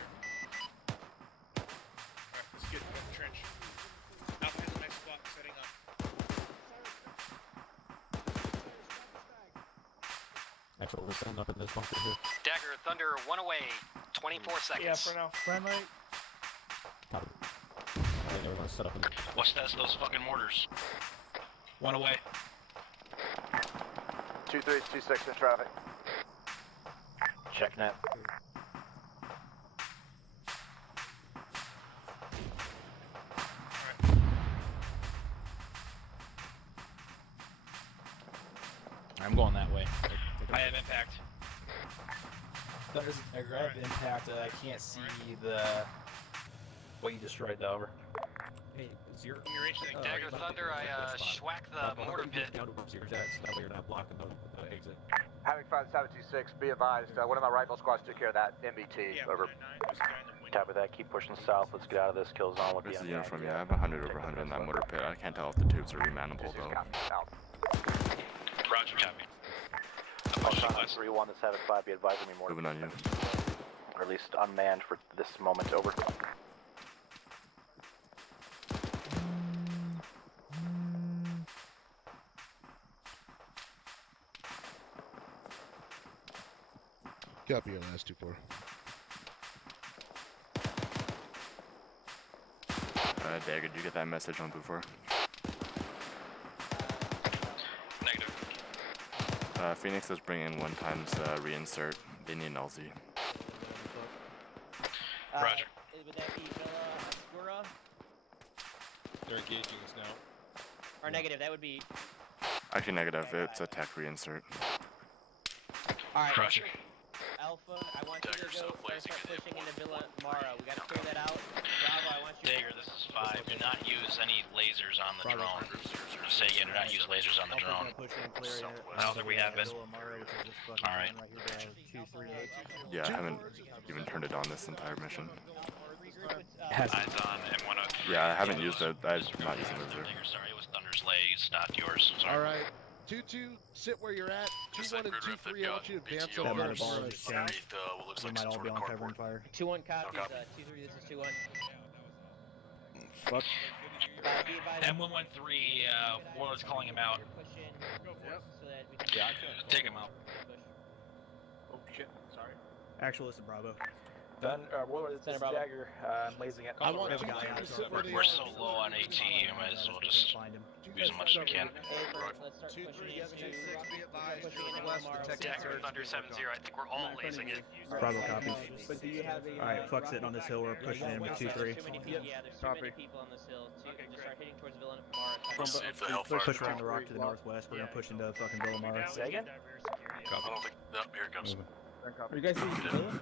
let's get the trench. Alpha has a nice spot setting up. Actually, we're setting up in this bunker here. Dagger, Thunder, 1 away. 24 seconds. Yeah, for now. Friendly. Copy. I think everyone's set up in What's that? Those fucking mortars. 1 away. 2-3, 2-6 in traffic. Check net. I'm going that way. I have impact. Thunder's I grabbed impact. I can't see the what you destroyed though. Over. Hey, you're reaching Dagger, Thunder, I schwack the mortar pit. Down towards your jets, that way you're not blocking the exit. Havoc 5, 726. Be advised, one of my rifle squads took care of that MVT. Over. Copy that, keep pushing south, let's get out of this kill zone with This the is uniform, yeah, I have 100 over 100 in that mortar pit. I can't tell if the tubes are remanable though. Roger, copy. Falter 3-1, this Havoc 5, be advising me more. Moving on you. Or at least unmanned for this moment, over. Copy your last 2-4. Dagger, did you get that message on before? Negative. Phoenix is bringing 1 times reinsert. They need an LZ. Roger. Would that be Villa Oscura? They're engaging us now. Or negative, that would be... Actually negative, it's a tech reinsert. Alright. Roger. Alpha, I want you to go start pushing into Villa Mara. We gotta clear that out. Bravo, I want you Dagger, this is 5. Do not use any lasers on the drone. Say again, do not use lasers on the drone. I don't think we have it. Alright. Yeah, I haven't even turned it on this entire mission. Eyes on M1. Yeah, I haven't used it. I'm not using it. Sorry, it was Thunder's lays, not yours. Sorry. Alright, 2-2, sit where you're at. 2-1 and 2-3, I want you to advance BTR over is underneath, what looks like some sort of cardboard. 2-1 copies, 2-3, this is 2-1. Fuck. M113, Warlord's calling him out. Yeah, take him out. Oh shit, sorry. Actual list of Bravo. Warlord, this is Dagger, I'm lasing it. I want we have a you guy to on sit where they We're are. so low on AT, you might as well just use as much as we can. Let's start pushing into... Dagger, Thunder, 7-0. I think we're all lasing it. Bravo copies. But do you have a... Alright, fuck sitting on this hill, we're pushing in with 2-3. Yeah, there's too many people on this hill. Just start hitting towards Villa Mara. Let's see if the Hellfire Push around the rock to the northwest, we're gonna push into fucking Villa Mara. Say again? I don't think, no, here it comes. Are you guys seeing Villa?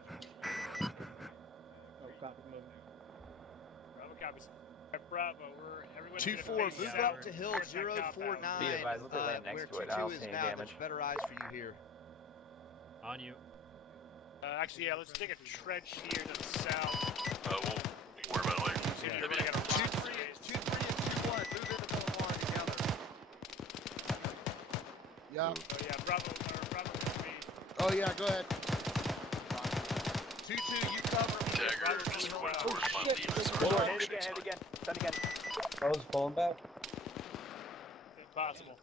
Bravo copies. Bravo, we're 2-4, move up to hill 049, Be advised, look at land where next to it, I 2-2 don't is see any now. damage. There's better eyes for you here. On you. Actually, yeah, let's take a trench here to the south. We'll worry about it later. Yeah. They got a 2-3 and 2-1, move into Villa Mara together. Yeah. Oh yeah, Bravo can be. Oh yeah, go ahead. 2-2, you cover. Dagger, just point towards my lead. Warlord, hit again, send again. I was pulling back. Impossible.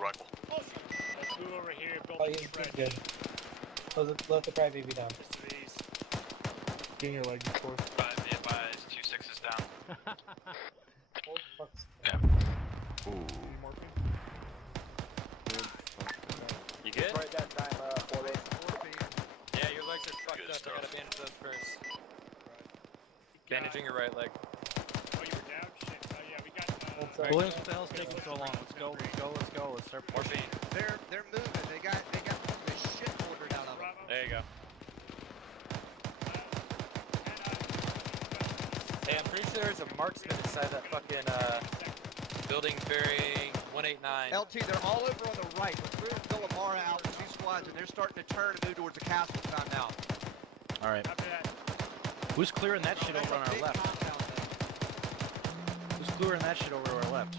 Rifle. Let's move over here, build a trench. Good. Let the cry baby down. Just to the east. Getting your legs, of course. 5, be advised, 2-6 is down. Yeah. Ooh. You good? Right that time, 4-8. Yeah, your legs are fucked up. I gotta bandage those first. Bandaging your right leg. Oh, you were down? Shit. Oh, yeah, we got. Williams, what the hell's taking so long? Let's go. Let's start pushing. They're moving. They got the shit ordered out of them. There you go. Hey, I'm pretty sure there's a marksman inside that fucking building bearing 189. LT, they're all over on the right. We're through Villamara out with 2 squads, and they're starting to turn and move towards the castle time now. All right. Who's clearing that shit over on our left? Who's clearing that shit over to our left?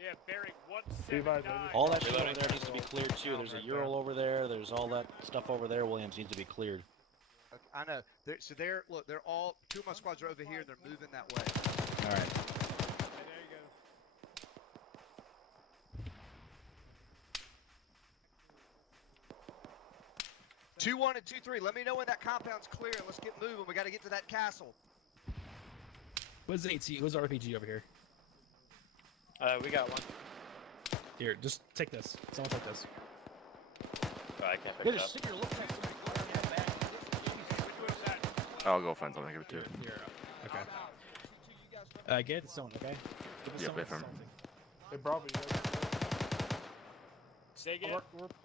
Yeah, bearing 179. All that shit over there needs to be cleared too. There's a Ural over there. There's all that stuff over there. Williams needs to be cleared. Okay, I know. Look, they're all 2 of my squads are over here. They're moving that way. All right. There you go. 2-1 and 2-3. Let me know when that compound's clear. Let's get moving. We got to get to that castle. What's AT? What's RPG over here? We got one. Here, just take this. Someone take this. Oh, I can't pick it up. I'll go find something. Give it to you. Okay. Get it to someone, okay? Yep, wait for him. Hey, Bravo, you guys. Say again?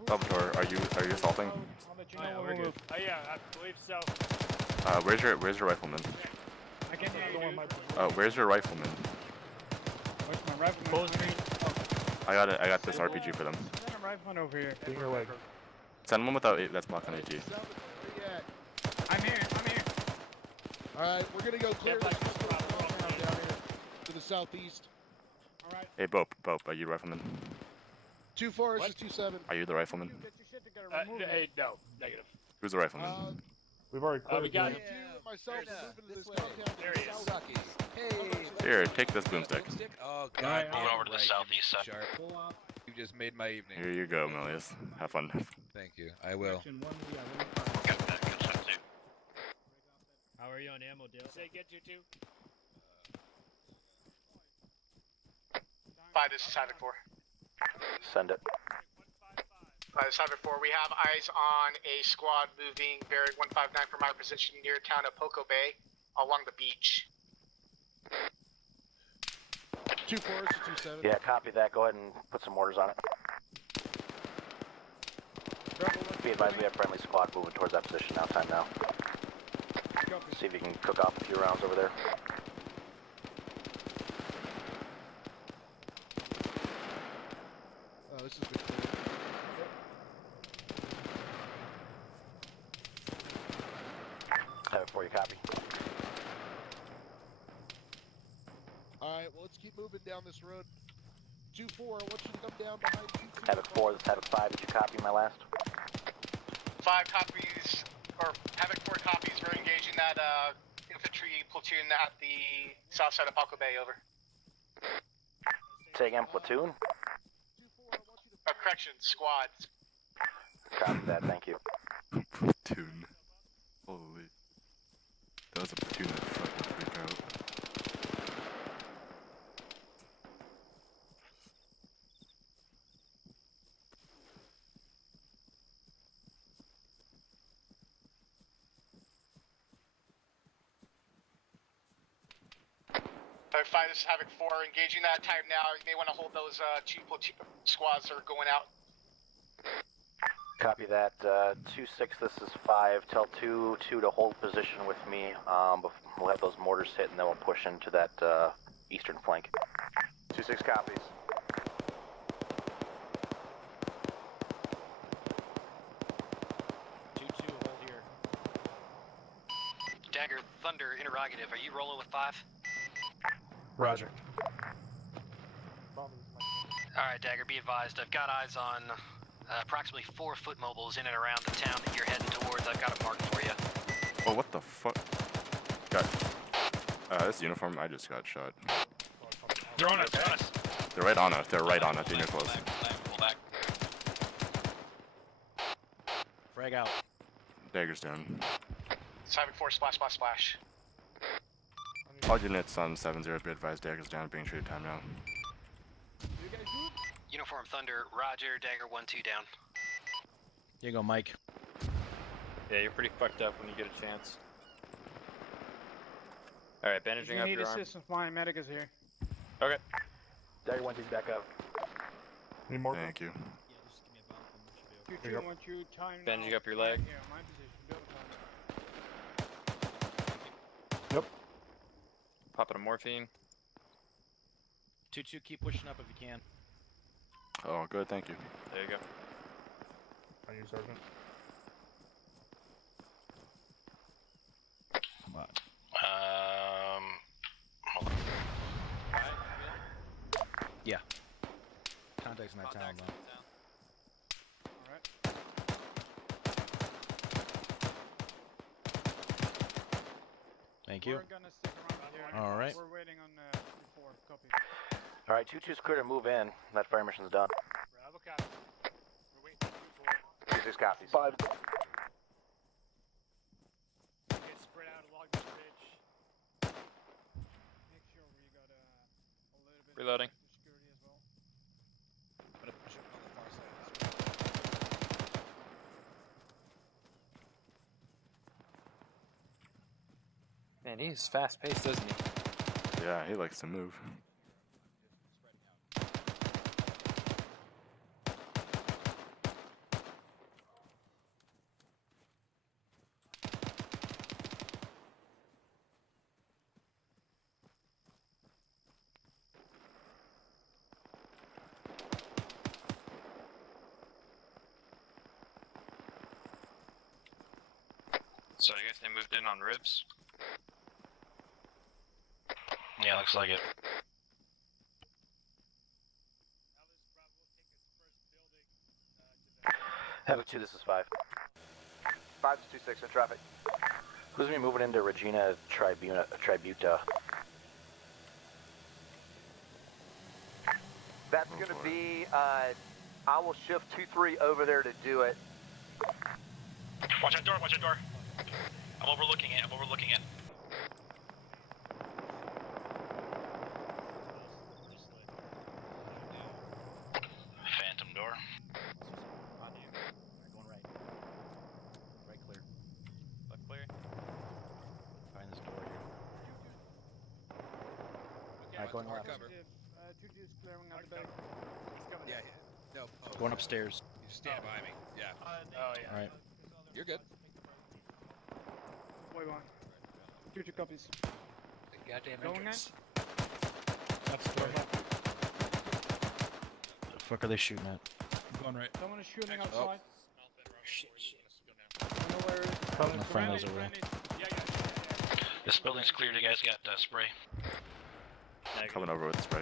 Salvatore, are you assaulting? Oh, yeah, we're good. Oh, yeah, I believe so. Where's your rifleman? I can't hear you. Where's your rifleman? Where's my rifleman? I got this RPG for them. Send a rifleman over here. Bring your leg. Send one without that's blocked on AT. I'm here. Alright, we're gonna go clear this compound down here to the southeast. Alright. Hey, Bope, are you the rifleman? 2-4 versus 2-7. Are you the rifleman? Hey, no, negative. Who's the rifleman? We've already cleared we got it. Myself moving to this compound. There he is. Hey. Here, take this boomstick. Oh, God. Moving over to the southeast side. You just made my evening. Here you go, Melius. Have fun. Thank you. I will. Got that good stuff too. How are you on ammo, Dale? Say get you too. 5, this is Havoc 4. Send it. 5, this is Havoc 4. We have eyes on a squad moving bearing 159 from our position near town of Poco Bay along the beach. 2-4 versus 2-7. Yeah, copy that. Go ahead and put some orders on it. Be advised, we have friendly squad moving towards that position now. Time now. See if you can cook off a few rounds over there. Oh, this is good. Have it for you, copy. Alright, well, let's keep moving down this road. 2-4, I want you to come down behind you. Havoc 4, this is Havoc 5. Did you copy my last? 5 copies, or Havoc 4 copies. We're engaging that infantry platoon at the south side of Poco Bay, over. Say again, platoon? Correction, squads. Copy that, thank you. Platoon. Holy. That was a platoon that fucking freaked out. Havoc 5, this is Havoc 4. Engaging that time now. You may want to hold those 2 platoon squads that are going out. Copy that. 2-6, this is 5. Tell 2 to hold position with me. We'll have those mortars hit and then we'll push into that eastern flank. 2-6 copies. Dagger, Thunder, interrogative. Are you rolling with 5? Roger. Alright, Dagger, be advised. I've got eyes on approximately 4 foot mobiles in and around the town that you're heading towards. I've got a mark for you. Oh, what the fuck? God. This uniform, I just got shot. They're on us, guys. They're right on us. They're right on us. You're close. Pull back. Frag out. Dagger's down. It's Havoc 4, splash, splash, splash. All units on 7-0, be advised, Dagger's down, being treated time now. Uniform Thunder, Roger, Dagger 1-2 down. Here you go, Mike. Yeah, you're pretty fucked up when you get a chance. Alright, If bandaging you up need your arm. assistance, my medic is here. Okay. Dagger 1 2's back up. Need more? Thank you. 2-2, I want you time now. Bandaging up your leg. Here, my position. Build time. Popping a morphine. 2-2, keep pushing up if you can. Oh, good, thank you. There you go. On you, Sergeant. Come on. Hold on. Yeah. Contact's in that town, though. Alright. Thank you. We're gonna stick around here. All right. We're waiting on 3-4. Copy. Alright, 2-2's clear to move in. That fire mission's done. Bravo copy. We're waiting for 2-6 copies. 5. Get spread out along the ridge. Make sure we got a little bit Reloading. of security as well. Gonna push up on the far side. Man, he's fast paced, isn't he? Yeah, he likes to move. So I guess they moved in on ribs? Yeah, looks like it. Havoc 2, this is 5. 5 to 2-6 in traffic. Who's gonna be moving into Regina Tributa? That's gonna be, I will shift 2-3 over there to do it. Watch that door, watch that door. I'm overlooking it, I'm overlooking it. Phantom door. Going right. Right clear. Left clear. Find this door here. Okay, going hard left. cover. 2-2's clearing out the back. Yeah, no. Oh, Going upstairs. You stand by me. Yeah. Oh, yeah. Alright. You're good. Wait one. 2-2 copies. Goddamn Going entrance. The fuck are they shooting at? Going right. Someone is shooting outside. Shit. I know where it is. My friend knows over there. This building's cleared, you guys got spray. Coming over with spray.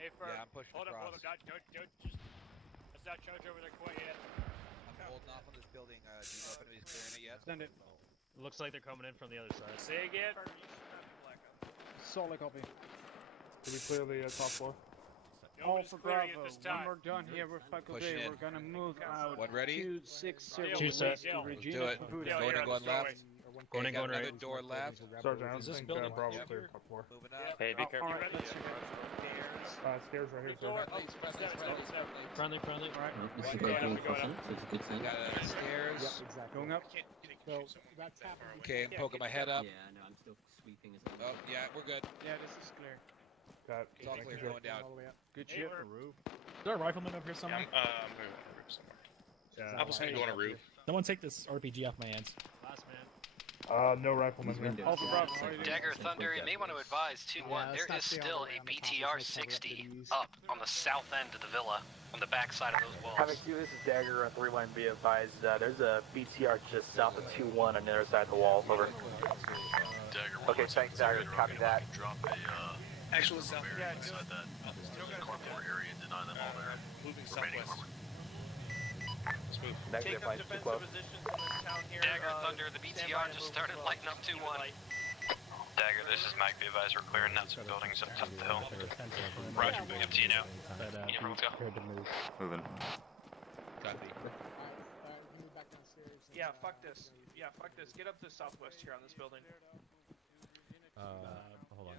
Hey, for, Yeah, I'm pushing hold across. up, don't just, let's not charge over there quite yet. I'm holding off on this building. Do you know if anybody's clearing it yet? Send it. Looks like they're coming in from the other side. Say again. Solid copy. Did we clear the top floor? All Nobody's for clearing Bravo. it this When time. we're done here with faculty, Pushing in. we're gonna move out. One ready? 260 Two west set. to Let's Regina do it. Caputa. Yeah, Going here and on the going left. doorway. Okay, and got going another right. door left. Sergeant, I Is this think building Bravo yep. cleared top floor. Moving up. Hey, be careful. Alright, let's check Stairs right here, Door. Sergeant. Friendly. Alright, Got stairs. Yep, exactly. going up. So that's happening. Okay, I'm poking my head up. Yeah, no, I'm still sweeping as Oh, yeah, we're good. Yeah, this is clear. Got It's all clear going down. All the way up. Good Hey, shit. we're- Is there a rifleman up here somewhere? Moving on roof somewhere. Yeah. I was gonna go on a roof. Someone take this RPG off my hands. Last man. No rifleman here. All for Bravo. How are you doing? Dagger Thunder, you may want to advise 2-1, there is still a BTR 60 up on the south end of the villa, on the back side of those walls. Havoc 2, this is Dagger on 3-1, be advised, there's a BTR just south of 2-1 on the other side of the wall, over. Dagger Okay, thanks, Dagger, copy that. Drop a Actual south. area inside that carport area and deny them all their Moving remaining southwest. armor. Negative, advice, too close. Dagger Thunder, the BTR just started lighting up 2-1. Dagger, this is Mike, be advised, we're clearing out some buildings up top of the hill. Roger, moving up to you now. Yeah, let's go. Moving. Copy. We can move back downstairs. Yeah, fuck this. Yeah, fuck this. Get up to southwest here on this building. Hold on.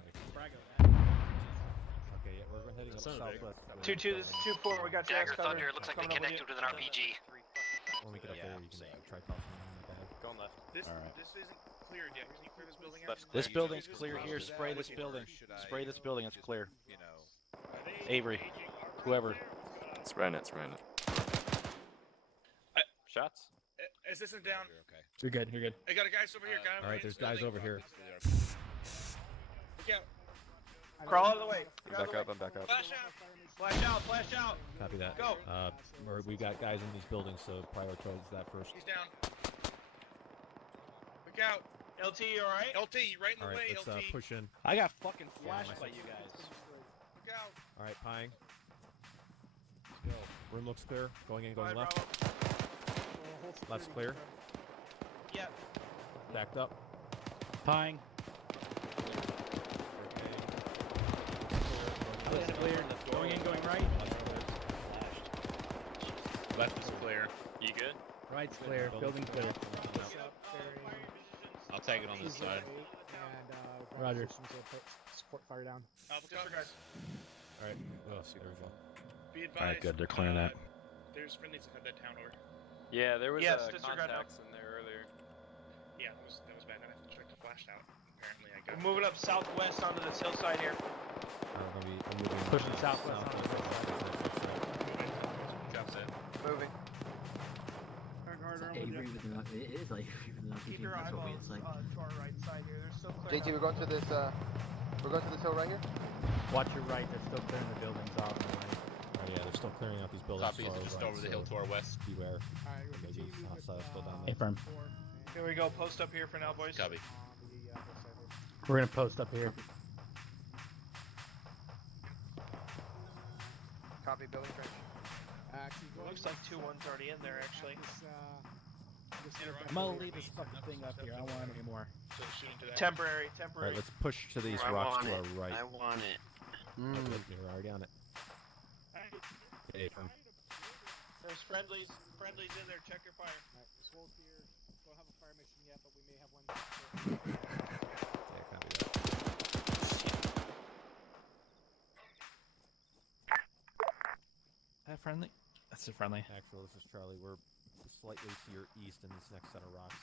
Okay, yeah, we're heading up southwest. 2-2, this is 2-4. We got Dagger gas cover. Thunder, looks like they connected with an RPG. When we get up there, you can try talking to them. going left. This Alright. this isn't cleared yet. Can you clear this building? This building's clear here. Spray this building. Spray this building. It's clear. You know. Avery, whoever. Spraying it, spraying it. Shots? Is this one down? Okay. You're good. You're good. I got a guys over here. Guy All right, there's guys over here. Look out. Crawl out of the way. Back up, I'm back up. Flash out. Flash out. Flash out. Copy that. Go. We got guys in these buildings, so prioritize that first. He's down. Look out. LT, you alright? LT, right in the All right, way, let's LT. push in. I got fucking flashed by you guys. Look out. All right, pying. Room looks clear. Going in, going left. Left's clear. Yep. Backed up. Pying. Left's clear. Going in, going right. Left is clear. You good? Right's clear. Building's clear. I'll take it on this side. And Roger. Support fire down. Disregard. All right. Oh, there we go. Be advised. All right, good. They're clearing that. There's friendlies that have that town over. Yeah, there was disregard contacts in there earlier. Yeah, that was bad. I have to check the flash out. Apparently, I got. We're moving up southwest onto this hillside here. I'm moving Pushing southwest. Drops it. Moving. Avery with the it is like Avery with the Keep your that's what we it's like. to our right side here. They're still clear. JT, we're going to this hill right here. Watch your right. They're still clearing the buildings off on the right. Oh yeah, they're still clearing out these buildings. Copy, far just right, over the hill to our west. Beware. Alright, Maybe hostile still down there. Affirm. Here we go. Post up here for now, boys. Copy. We're gonna post up here. Copy, building trench. Looks like 2-1's already in there, actually. I'm gonna leave this fucking thing up here. I don't want any more. So shooting to that. Temporary. All right, let's push to these rocks to our right. I want it. We're already on it. Hey, affirm. There's friendlies in there. Check your fire. Alright, this wolf here. Don't have a fire mission yet, but we may have one. Yeah, copy that. Friendly? That's a friendly. Actual, this is Charlie. We're slightly to your east in this next set of rocks.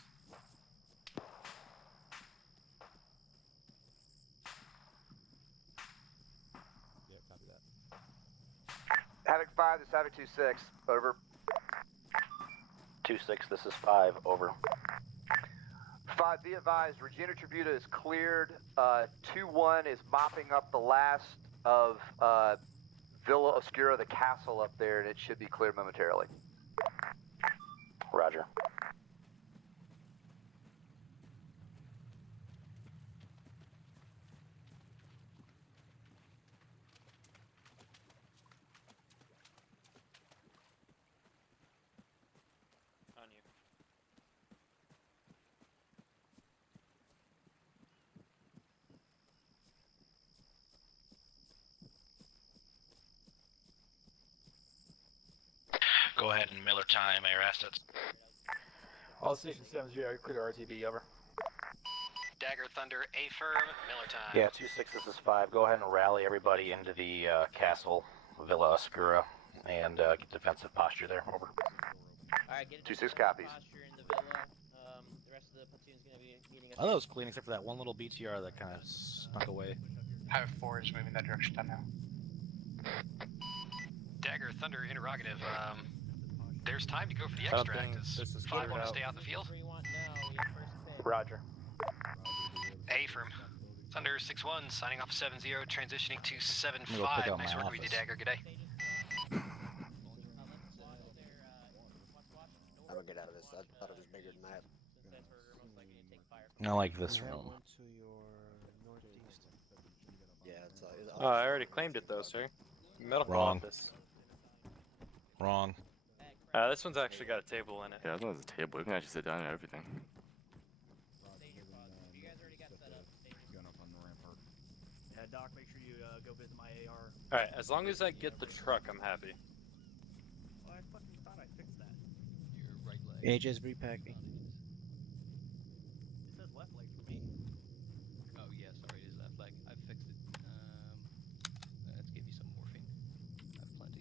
Yep, copy that. Havoc 5, this is Havoc 2-6. Over. 2-6, this is 5, over. 5, be advised, Regina Tributa is cleared. 2-1 is mopping up the last of Villa Oscura, the castle up there, and it should be cleared momentarily. Roger. On you. Go ahead and Miller time air assets. All station 70, clear RTB, over. Dagger Thunder, A firm, Miller time. Yeah, 2-6, this is 5. Go ahead and rally everybody into the castle, Villa Oscura, and get defensive posture there, over. Alright, get 2-6 copies. posture in the villa. The rest of the platoon's gonna be meeting us. I thought it was clean except for that one little BTR that kind of snuck away. Havoc 4 is moving that direction down now. Dagger Thunder, interrogative. There's time to go for the I don't extract. think Does this is 5 cleared want to out. stay out in the field? Roger. A firm. Thunder 6-1, signing off 7-0, transitioning to I'm gonna go pick 7-5. out Nice my work with you, office. Dagger. Good day. I'm gonna get out of this. I thought it was bigger than that. I like this room. To your northeast. Yeah, it's Oh, I already claimed it though, sir. Medical Wrong. office. Wrong. This one's actually got a table in it. Yeah, as long as a table, we can actually sit down and everything. Yeah, Doc, make sure you go visit my AR. Alright, as long as I get the truck, I'm happy. Well, I fucking thought I fixed that. your right leg. AJ's repacking. It says left leg for me. Oh yeah, sorry, it is left leg. I fixed it. Let's give you some morphine. I have plenty.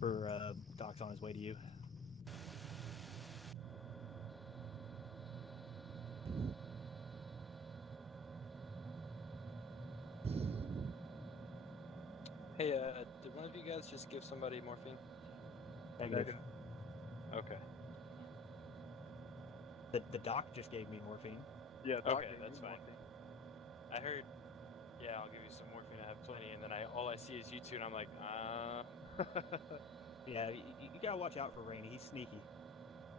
For Doc's on his way to you. Hey, did one of you guys just give somebody morphine? Negative. Okay. The doc just gave me morphine. Yeah, okay, that's fine. I heard, yeah, I'll give you some morphine, I have plenty, and then all I see is you two, and I'm like, Yeah, you gotta watch out for Rainey. He's sneaky.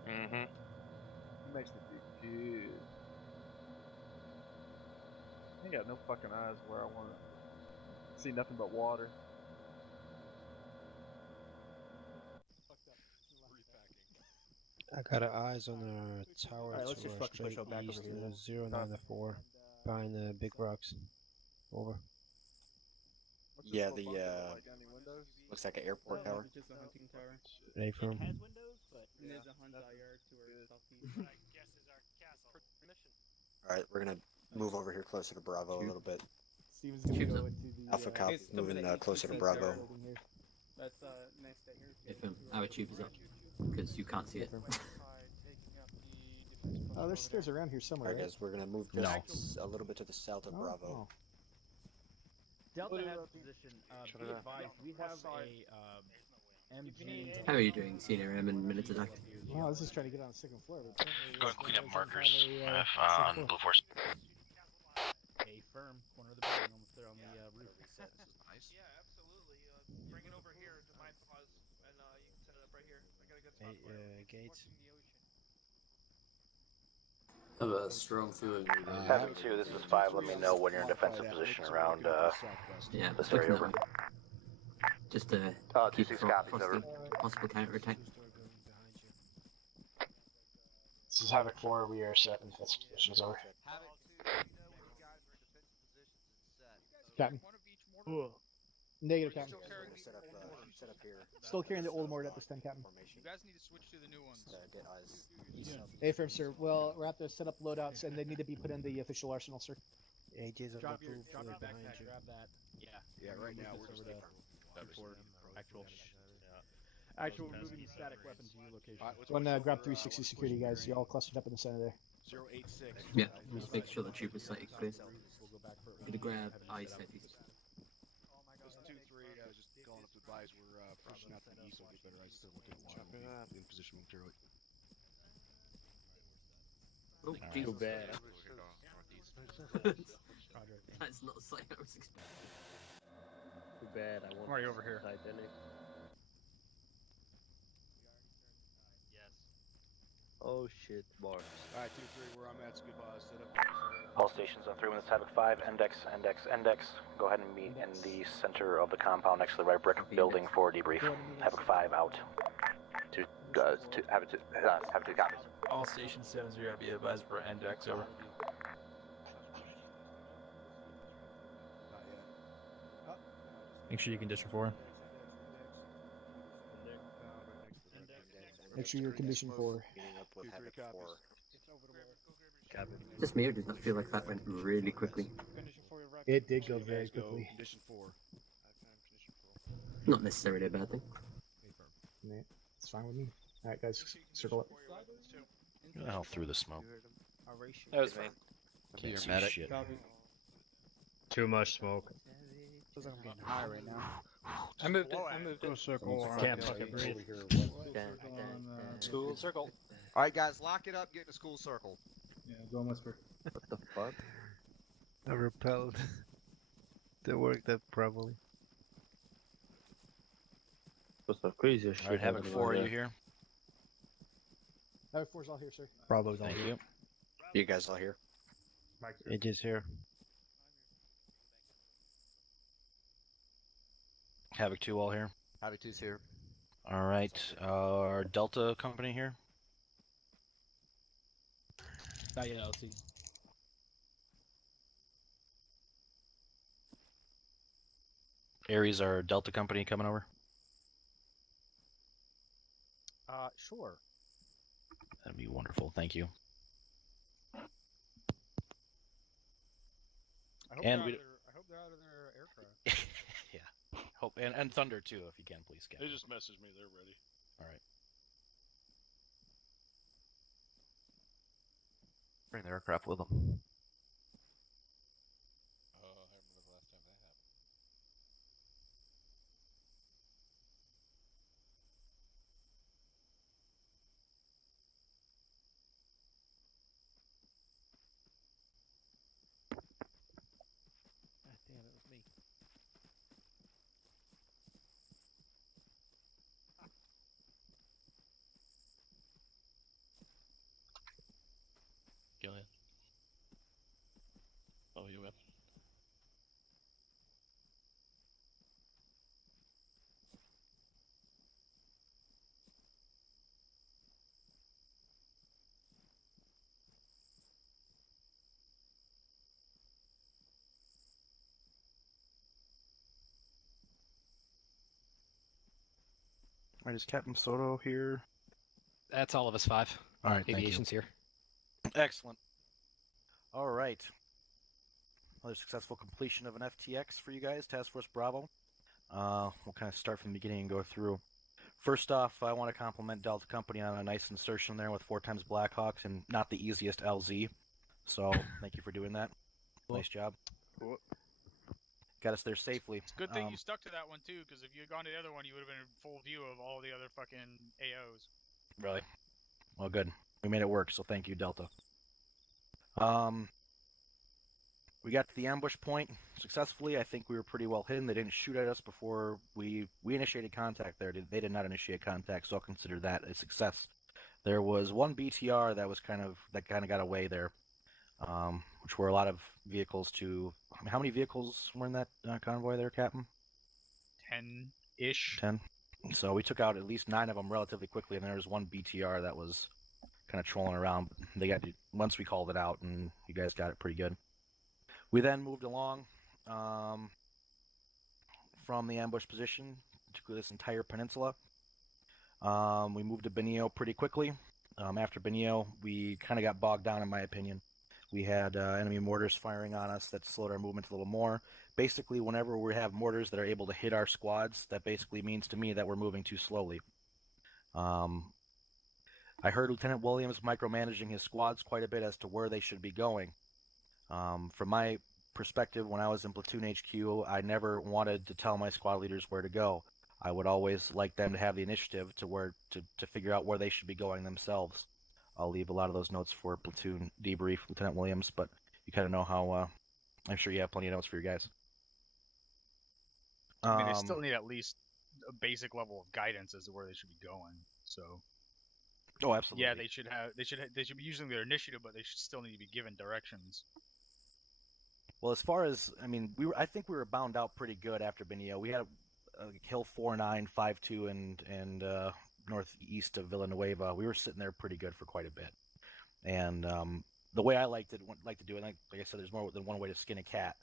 Mm-hmm. He makes me feel good. I ain't got no fucking eyes where I want to see nothing but water. I got eyes on the tower Alright, let's to just our fucking push straight out back east, over here. 094, behind the big rocks. Over. Yeah, the looks like an airport tower. It's just a hunting tower. Ready for him? It has windows, but And there's a hunt IR to our southeast. What I guess is our castle. All right, we're gonna move over here closer to Bravo a little bit. Steven's gonna go into the Alpha Cop moving closer to Bravo. That's next to here. If our tube is up, because you can't see it. Oh, there's stairs around here somewhere. Alright, guys, we're gonna move just a little bit to the south of Bravo. Delta has position. Be advised, we have a MG. How are you doing, Senior M and Minute Attack? Wow, I was just trying to get on the second floor. But Go and clean up markers on Blue Force. A firm corner of the building, almost there on the roof. This is nice. Yeah, absolutely. Bring it over here to my pause, and you can set it up right here. I got a good spot for it. Gates. I have a strong feeling. Having 2, this is 5. Let me know when you're in defensive position around Yeah, this area. Over. Just Keep 2-6 copies, over. Possible counter-attack. This is Havoc 4, we are set in defensive positions, over. Captain. Negative, Captain. Set up here. Still carrying the old mortar at this time, Captain. You guys need to switch to the new ones. Get eyes east. Affirm, sir. Well, we're at to set up loadouts, and they need to be put in the official arsenal, sir. AJ's up Drop the your pool backpack, behind you. grab that. Yeah, right now we're just Actual moving static weapon to your location. One grab 360 security, guys. You all clustered up in the center there. 086. Yeah, just make sure the tube is slightly clear. I'm gonna grab eyes southeast. This 2-3, just calling up to advise we're pushing out to the east, so we'll get better eyes to look at why we'll be in position momentarily. Oh, Alright. Jesus. Too bad. That's not the sight I was expecting. Too bad. I want Why are you over here? Titanic. Yes. Oh shit, bars. Alright, 2-3, where I'm at's good set up. All stations on 3 minutes, Havoc 5, index. Go ahead and meet in the center of the compound next to the red brick building for debrief. Havoc 5 out. Havoc 2 copies. All stations 70, be advised for index, over. Make sure you condition 4. Make sure you're condition 4. Just me, or does that feel like that went really quickly? It did go very quickly. Condition 4. Not necessarily a bad thing. Yeah, it's fine with me. Alright, guys, circle up. Who the hell threw the smoke? That was me. Can't see medic. shit. Too much smoke. Feels like I'm getting high right now. I moved it. I moved Go it. circle. Can't fucking breathe. School circle. Alright guys, lock it up, get in a school circle. Yeah, go on whisper. What the fuck? I repelled. That worked out probably. What's the craziest shit? Alright, Havoc 4, are you here? Havoc 4's all here, sir. Bravo's on you. You guys all here? AJ's here. Havoc 2 all here. Havoc 2's here. Alright, our Delta company here. Not yet, LT. Aries, our Delta company coming over. Sure. That'd be wonderful, thank you. I hope And they're we out of their aircraft. Yeah. Hope and Thunder too, if you can, please, Captain. They just messaged me. They're ready. All right. Bring the aircraft with them. I remember the last time that happened. Ah, damn, it was me. Gillian. Oh, you win. All right, is Captain Soto here? That's all of us 5. All right, Aviation's thank here. you. Excellent. All right. Another successful completion of an FTX for you guys, Task Force Bravo. We'll kind of start from the beginning and go through. First off, I want to compliment Delta Company on a nice insertion there with 4 times Blackhawks and not the easiest LZ. So thank you for doing that. Nice job. Cool. Got us there safely. It's a good thing you stuck to that one too, because if you had gone to the other one, you would have been in full view of all the other fucking AOs. Really? Well, good. We made it work, so thank you, Delta. We got to the ambush point successfully. I think we were pretty well hidden. They didn't shoot at us before we initiated contact there. They did not initiate contact, so I'll consider that a success. There was one BTR that kind of got away there, which were a lot of vehicles to. How many vehicles were in that convoy there, Captain? 10-ish. 10. So we took out at least 9 of them relatively quickly, and there was one BTR that was kind of trolling around. They got once we called it out, and you guys got it pretty good. We then moved along from the ambush position to this entire peninsula. We moved to Benio pretty quickly. After Benio, we kind of got bogged down, in my opinion. We had enemy mortars firing on us that slowed our movement a little more. Basically, whenever we have mortars that are able to hit our squads, that basically means to me that we're moving too slowly. I heard Lieutenant Williams micromanaging his squads quite a bit as to where they should be going. From my perspective, when I was in Platoon HQ, I never wanted to tell my squad leaders where to go. I would always like them to have the initiative to figure out where they should be going themselves. I'll leave a lot of those notes for Platoon debrief, Lieutenant Williams, but you kind of know how. I'm sure you have plenty of notes for you guys. I mean, they still need at least a basic level of guidance as to where they should be going. So. Oh, absolutely. Yeah, they should be using their initiative, but they should still need to be given directions. Well, as far as I think we were bound out pretty good after Benio. We had a Hill 4952 and northeast of Villanueva. We were sitting there pretty good for quite a bit. And the way I like to do it, like I said, there's more than one way to skin a cat.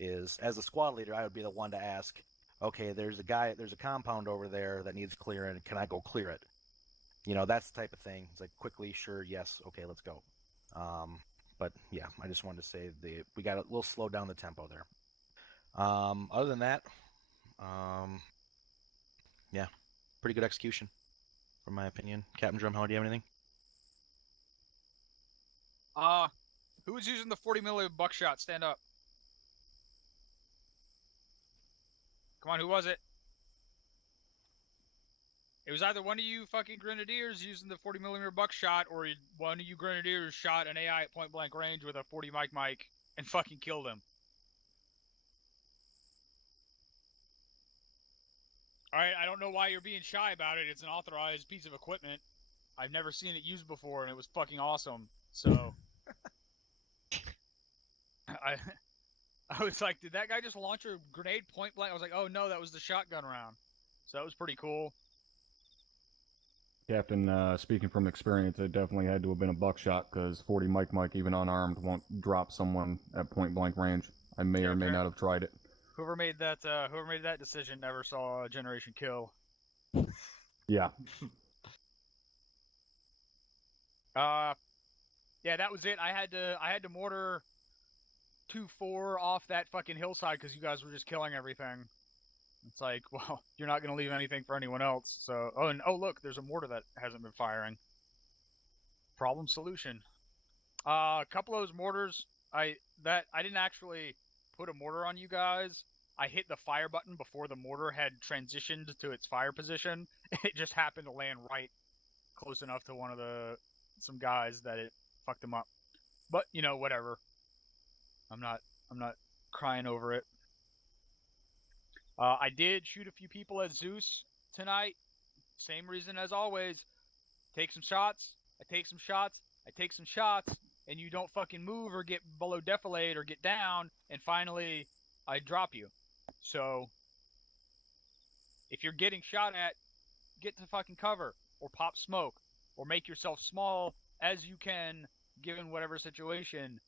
Is as the squad leader, I would be the one to ask, okay, there's a compound over there that needs clearing. Can I go clear it? You know, that's the type of thing. It's like quickly, sure, yes, okay, let's go. But yeah, I just wanted to say we got a little slowed down the tempo there. Other than that, yeah, pretty good execution, from my opinion. Captain Drumheller, do you have anything? Who was using the 40mm buckshot? Stand up. Come on, who was it? It was either one of you fucking grenadiers using the 40mm buckshot, or one of you grenadiers shot an AI at point blank range with a 40 mic and fucking killed him. Alright, I don't know why you're being shy about it. It's an authorized piece of equipment. I've never seen it used before, and it was fucking awesome. So... I was like, did that guy just launch a grenade point blank? I was like, oh no, that was the shotgun round. So that was pretty cool. Captain, speaking from experience, it definitely had to have been a buckshot, because 40 mic, even unarmed, won't drop someone at point blank range. I may or may not have tried it. Whoever made that decision never saw a generation kill. Yeah. Yeah, that was it. I had to mortar 2-4 off that fucking hillside because you guys were just killing everything. It's like, well, you're not going to leave anything for anyone else. So, oh look, there's a mortar that hasn't been firing. Problem solution. A couple of those mortars, I didn't actually put a mortar on you guys. I hit the fire button before the mortar had transitioned to its fire position. It just happened to land right close enough to some guys that it fucked them up. But you know, whatever. I'm not crying over it. I did shoot a few people at Zeus tonight. Same reason as always. Take some shots. I take some shots. I take some shots, and you don't fucking move or get below defilade or get down, and finally I drop you. So if you're getting shot at, get to fucking cover or pop smoke or make yourself small as you can given whatever situation.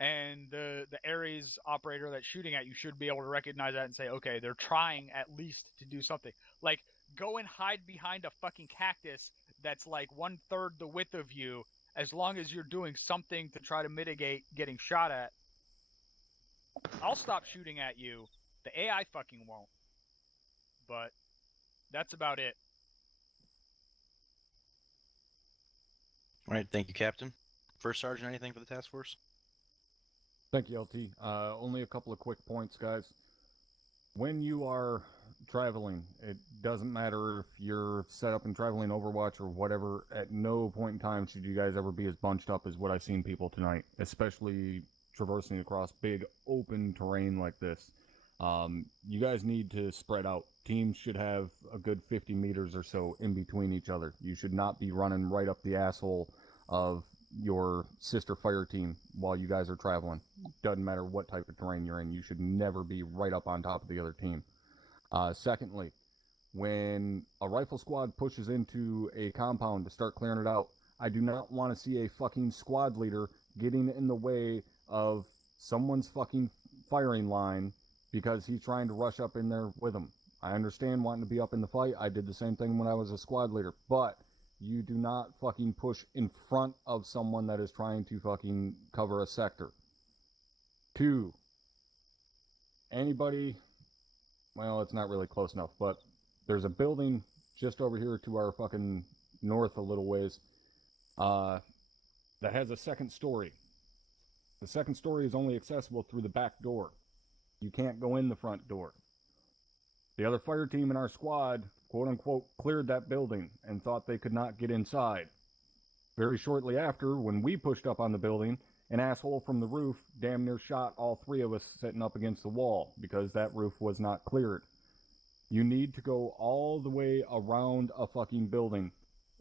And the Ares operator that's shooting at you should be able to recognize that and say, okay, they're trying at least to do something. Like, go and hide behind a fucking cactus that's like 1/3 the width of you, as long as you're doing something to try to mitigate getting shot at. I'll stop shooting at you. The AI fucking won't. But that's about it. All right, thank you, Captain. First Sergeant, anything for the task force? Thank you, LT. Only a couple of quick points, guys. When you are traveling, it doesn't matter if you're set up and traveling Overwatch or whatever, at no point in time should you guys ever be as bunched up as what I've seen people tonight, especially traversing across big open terrain like this. You guys need to spread out. Teams should have a good 50 meters or so in between each other. You should not be running right up the asshole of your sister fire team while you guys are traveling. Doesn't matter what type of terrain you're in. You should never be right up on top of the other team. Secondly, when a rifle squad pushes into a compound to start clearing it out, I do not want to see a fucking squad leader getting in the way of someone's fucking firing line because he's trying to rush up in there with them. I understand wanting to be up in the fight. I did the same thing when I was a squad leader, but you do not fucking push in front of someone that is trying to fucking cover a sector. 2, anybody, well, it's not really close enough, but there's a building just over here to our fucking north a little ways that has a second story. The second story is only accessible through the back door. You can't go in the front door. The other fire team in our squad, quote-unquote, cleared that building and thought they could not get inside. Very shortly after, when we pushed up on the building, an asshole from the roof damn near shot all 3 of us sitting up against the wall because that roof was not cleared. You need to go all the way around a fucking building.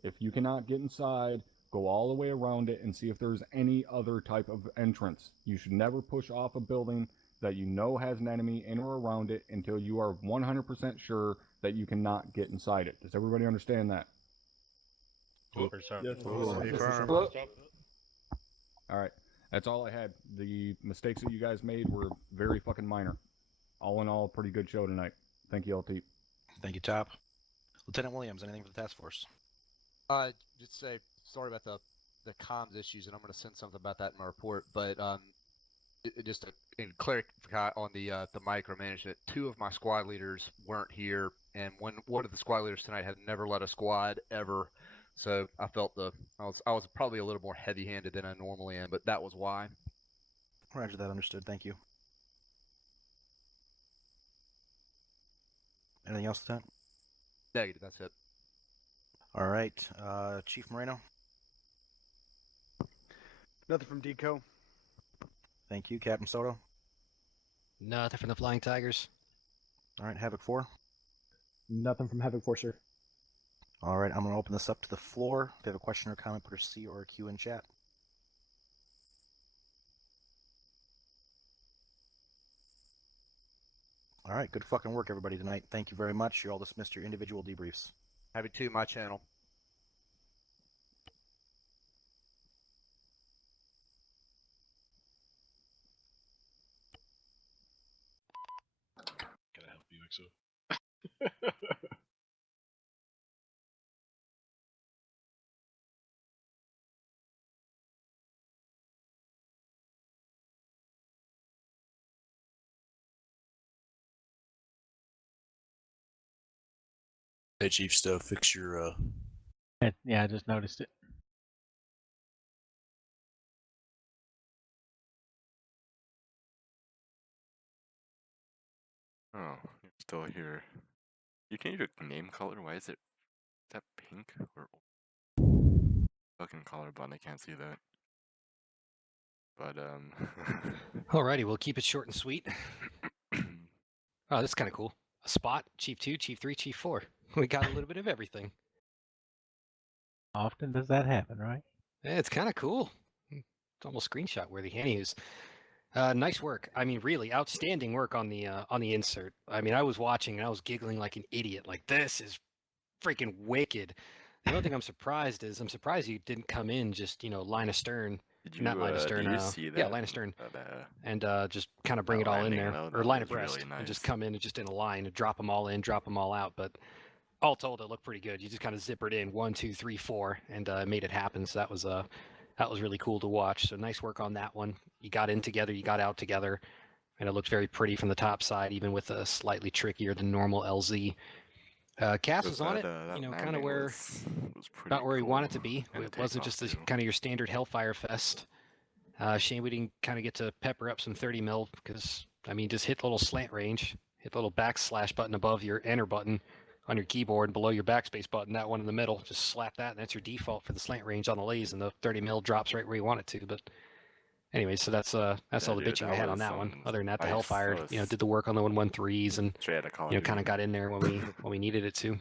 If you cannot get inside, go all the way around it and see if there's any other type of entrance. You should never push off a building that you know has an enemy in or around it until you are 100% sure that you cannot get inside it. Does everybody understand that? Alright, that's all I had. The mistakes that you guys made were very fucking minor. All in all, pretty good show tonight. Thank you, LT. Thank you, Top. Lieutenant Williams, anything for the task force? Just say sorry about the comms issues, and I'm going to send something about that in my report. But just to clarify on the micromanagement, 2 of my squad leaders weren't here, and one of the squad leaders tonight had never led a squad ever. So I felt I was probably a little more heavy-handed than I normally am, but that was why. Roger that, understood. Thank you. Anything else, Lieutenant? Negative, that's it. All right, Chief Moreno. Nothing from Deco. Thank you, Captain Soto. Nothing from the Flying Tigers. All right, Havoc 4. Nothing from Havoc 4, sir. All right, I'm going to open this up to the floor. If you have a question or comment, put a C or a Q in chat. All right, good fucking work, everybody, tonight. Thank you very much. You're all dismissed your individual debriefs. Happy to my channel. Can I help you, XO? Hey, Chief Stowe, fix your Yeah, I just noticed it. Oh, you're still here. You can use your name color. Why is that pink or fucking color button? I can't see that. But Alrighty, we'll keep it short and sweet. Oh, this is kind of cool. A spot, Chief 2, Chief 3, Chief 4. We got a little bit of everything. Often does that happen, right? Yeah, it's kind of cool. It's almost screenshot worthy. Anyways, nice work. I mean, really outstanding work on the insert. I mean, I was watching and I was giggling like an idiot. Like, this is freaking wicked. The only thing I'm surprised you didn't come in just, line astern. Not line astern. Did you see that? Yeah, line astern. And just kind of bring it all in there. Or line abreast. Really nice. And just come in and just in a line and drop them all in, drop them all out. But all told, it looked pretty good. You just kind of zippered in 1, 2, 3, 4 and made it happen. So that was really cool to watch. So nice work on that one. You got in together, you got out together, and it looked very pretty from the top side, even with a slightly trickier than normal LZ. Cass was on it, kind of where about where we want it to be. It wasn't just kind of your standard Hellfire Fest. Shame we didn't kind of get to pepper up some 30 mil because, I mean, just hit the little slant range, hit the little backslash button above your enter button on your keyboard, below your backspace button, that one in the middle. Just slap that, and that's your default for the slant range on the lays, and the 30 mil drops right where you want it to. But anyway, so that's all the bitching I had on that one. Other than that, the Hellfire, did the work on the 113s and kind of got in there when we needed it to.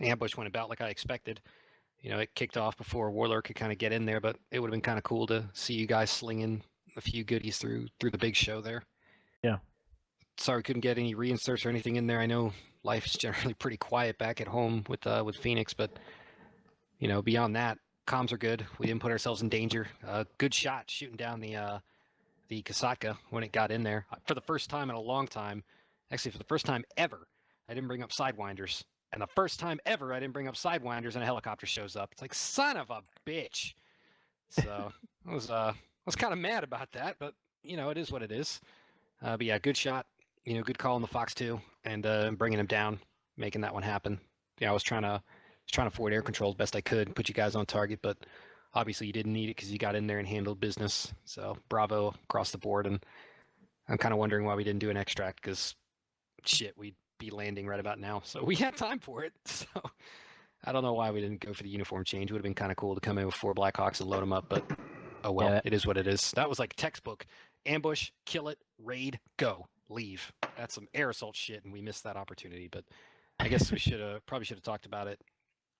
Ambush went about like I expected. It kicked off before Warlord could kind of get in there, but it would have been kind of cool to see you guys slinging a few goodies through the big show there. Yeah. Sorry we couldn't get any reinserts or anything in there. I know life is generally pretty quiet back at home with Phoenix, but beyond that, comms are good. We didn't put ourselves in danger. Good shot shooting down the Kasatka when it got in there. For the first time in a long time, actually for the first time ever, I didn't bring up Sidewinders. And the first time ever I didn't bring up Sidewinders and a helicopter shows up. It's like, son of a bitch. So I was kind of mad about that, but it is what it is. But yeah, good shot. Good call on the Fox 2 and bringing him down, making that one happen. I was trying to forward air control as best I could, put you guys on target, but obviously you didn't need it because you got in there and handled business. So bravo across the board. And I'm kind of wondering why we didn't do an extract because shit, we'd be landing right about now. So we had time for it. So I don't know why we didn't go for the uniform change. It would have been kind of cool to come in with 4 Blackhawks and load them up, but oh well, yeah. It is what it is. That was like textbook. Ambush, kill it, raid, go, leave. That's some air assault shit, and we missed that opportunity. But I guess we probably should have talked about it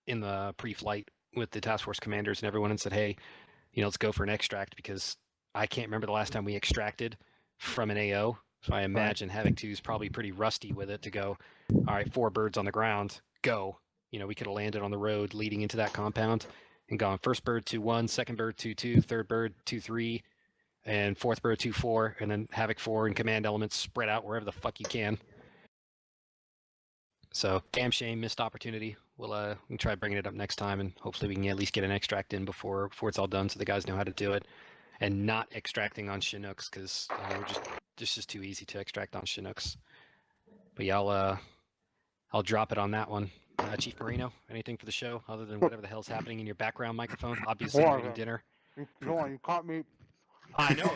in the pre-flight with the task force commanders and everyone and said, hey, let's go for an extract because I can't remember the last time we extracted from an AO. So I imagine Havoc 2 is probably pretty rusty with it to go, all right, 4 birds on the ground, go. We could have landed on the road leading into that compound and gone first bird 2-1, second bird 2-2, third bird 2-3, and fourth bird 2-4, and then Havoc 4 and command elements spread out wherever the fuck you can. So damn shame, missed opportunity. We'll try bringing it up next time, and hopefully we can at least get an extract in before it's all done so the guys know how to do it. And not extracting on Chinooks because we're just too easy to extract on Chinooks. But yeah, I'll drop it on that one. Chief Moreno, anything for the show other than whatever the hell's happening in your background microphone? Obviously, eating dinner. You caught me. I know.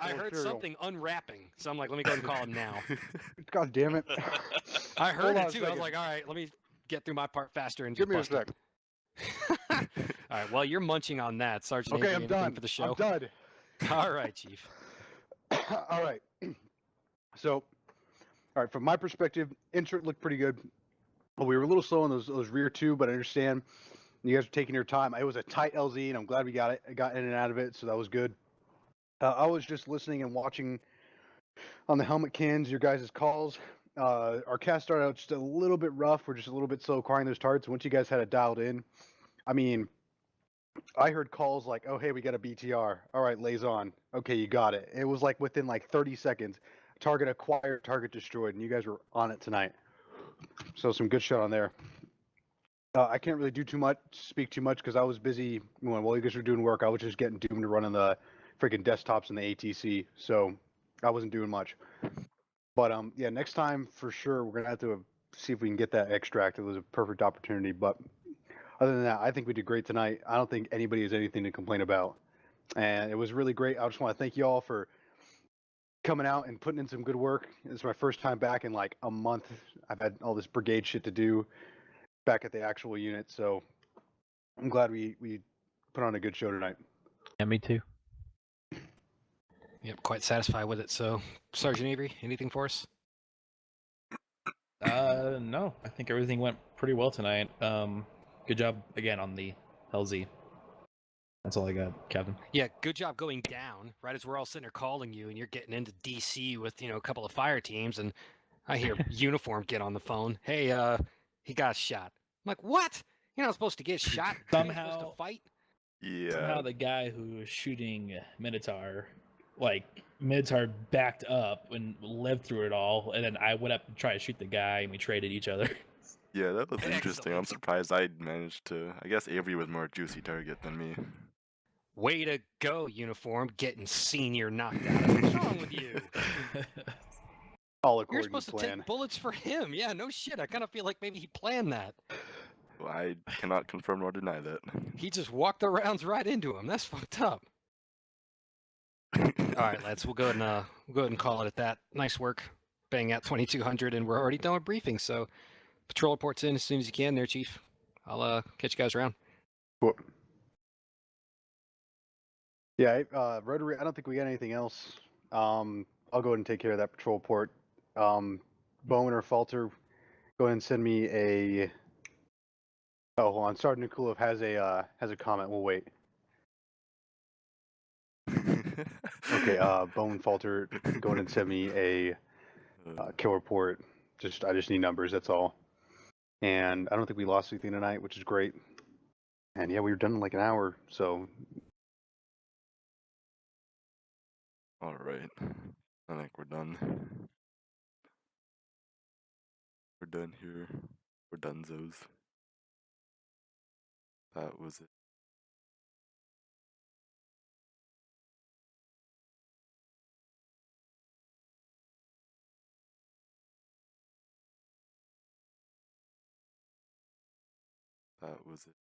I heard something unwrapping, so I'm like, let me go ahead and call him now. God damn it! I heard it too. I was like, all right, let me get through my part faster and give me a bust sec. All right. Well, you're munching on that, Sergeant. Okay, Avery, I'm done. For the show. I'm done. All right, Chief. All right. So, all right, from my perspective, insert looked pretty good. We were a little slow on those rear 2, but I understand you guys are taking your time. It was a tight LZ, and I'm glad we got in and out of it, so that was good. I was just listening and watching on the helmet cans, your guys' calls. Our cast started out just a little bit rough. We're just a little bit slow acquiring those targets. Once you guys had it dialed in, I mean, I heard calls like, oh, hey, we got a BTR. All right, lays on. Okay, you got it. It was like within like 30 seconds. Target acquired, target destroyed, and you guys were on it tonight. So some good shot on there. I can't really speak too much because I was busy while you guys were doing work. I was just getting doomed to running the freaking desktops in the ATC, so I wasn't doing much. But yeah, next time for sure we're gonna have to see if we can get that extract. It was a perfect opportunity. But other than that, I think we did great tonight. I don't think anybody has anything to complain about. And it was really great. I just want to thank you all for coming out and putting in some good work. It's my first time back in like a month. I've had all this brigade shit to do back at the actual unit. So I'm glad we put on a good show tonight. Yeah, me too. Yep, quite satisfied with it. So, Sergeant Avery, anything for us? No, I think everything went pretty well tonight. Good job again on the LZ. That's all I got, Captain. Yeah, good job going down right as we're all sitting there calling you, and you're getting into DC with a couple of fire teams, and I hear uniform get on the phone. Hey, he got shot. I'm like, what? You're not supposed to get shot. You're not supposed to fight. Yeah. Somehow the guy who was shooting Minotaur, Minotaur backed up and lived through it all, and then I went up to try to shoot the guy, and we traded each other. Yeah, that was interesting. I'm surprised I managed to. I guess Avery was more a juicy target than me. Way to go, uniform, getting senior knocked out. What's wrong with you? All You're according supposed to to plan. take bullets for him. Yeah, no shit. I kind of feel like maybe he planned that. Well, I cannot confirm nor deny that. He just walked the rounds right into him. That's fucked up. All right, lads, we'll go ahead and call it at that. Nice work. Bang out 2200, and we're already done with briefing. So, patrol reports in as soon as you can, there, Chief. I'll catch you guys around. Cool. Yeah, Rotary, I don't think we got anything else. I'll go ahead and take care of that patrol report. Bowman or Falter, go ahead and send me a. Oh, hold on. Sergeant Nikulov has a comment. We'll wait. Okay, Bowman, Falter, go ahead and send me a kill report. I just need numbers. That's all. And I don't think we lost anything tonight, which is great. And yeah, we were done in like an hour, so. All right. I think we're done. We're done here. We're donezos. That was it. That was it.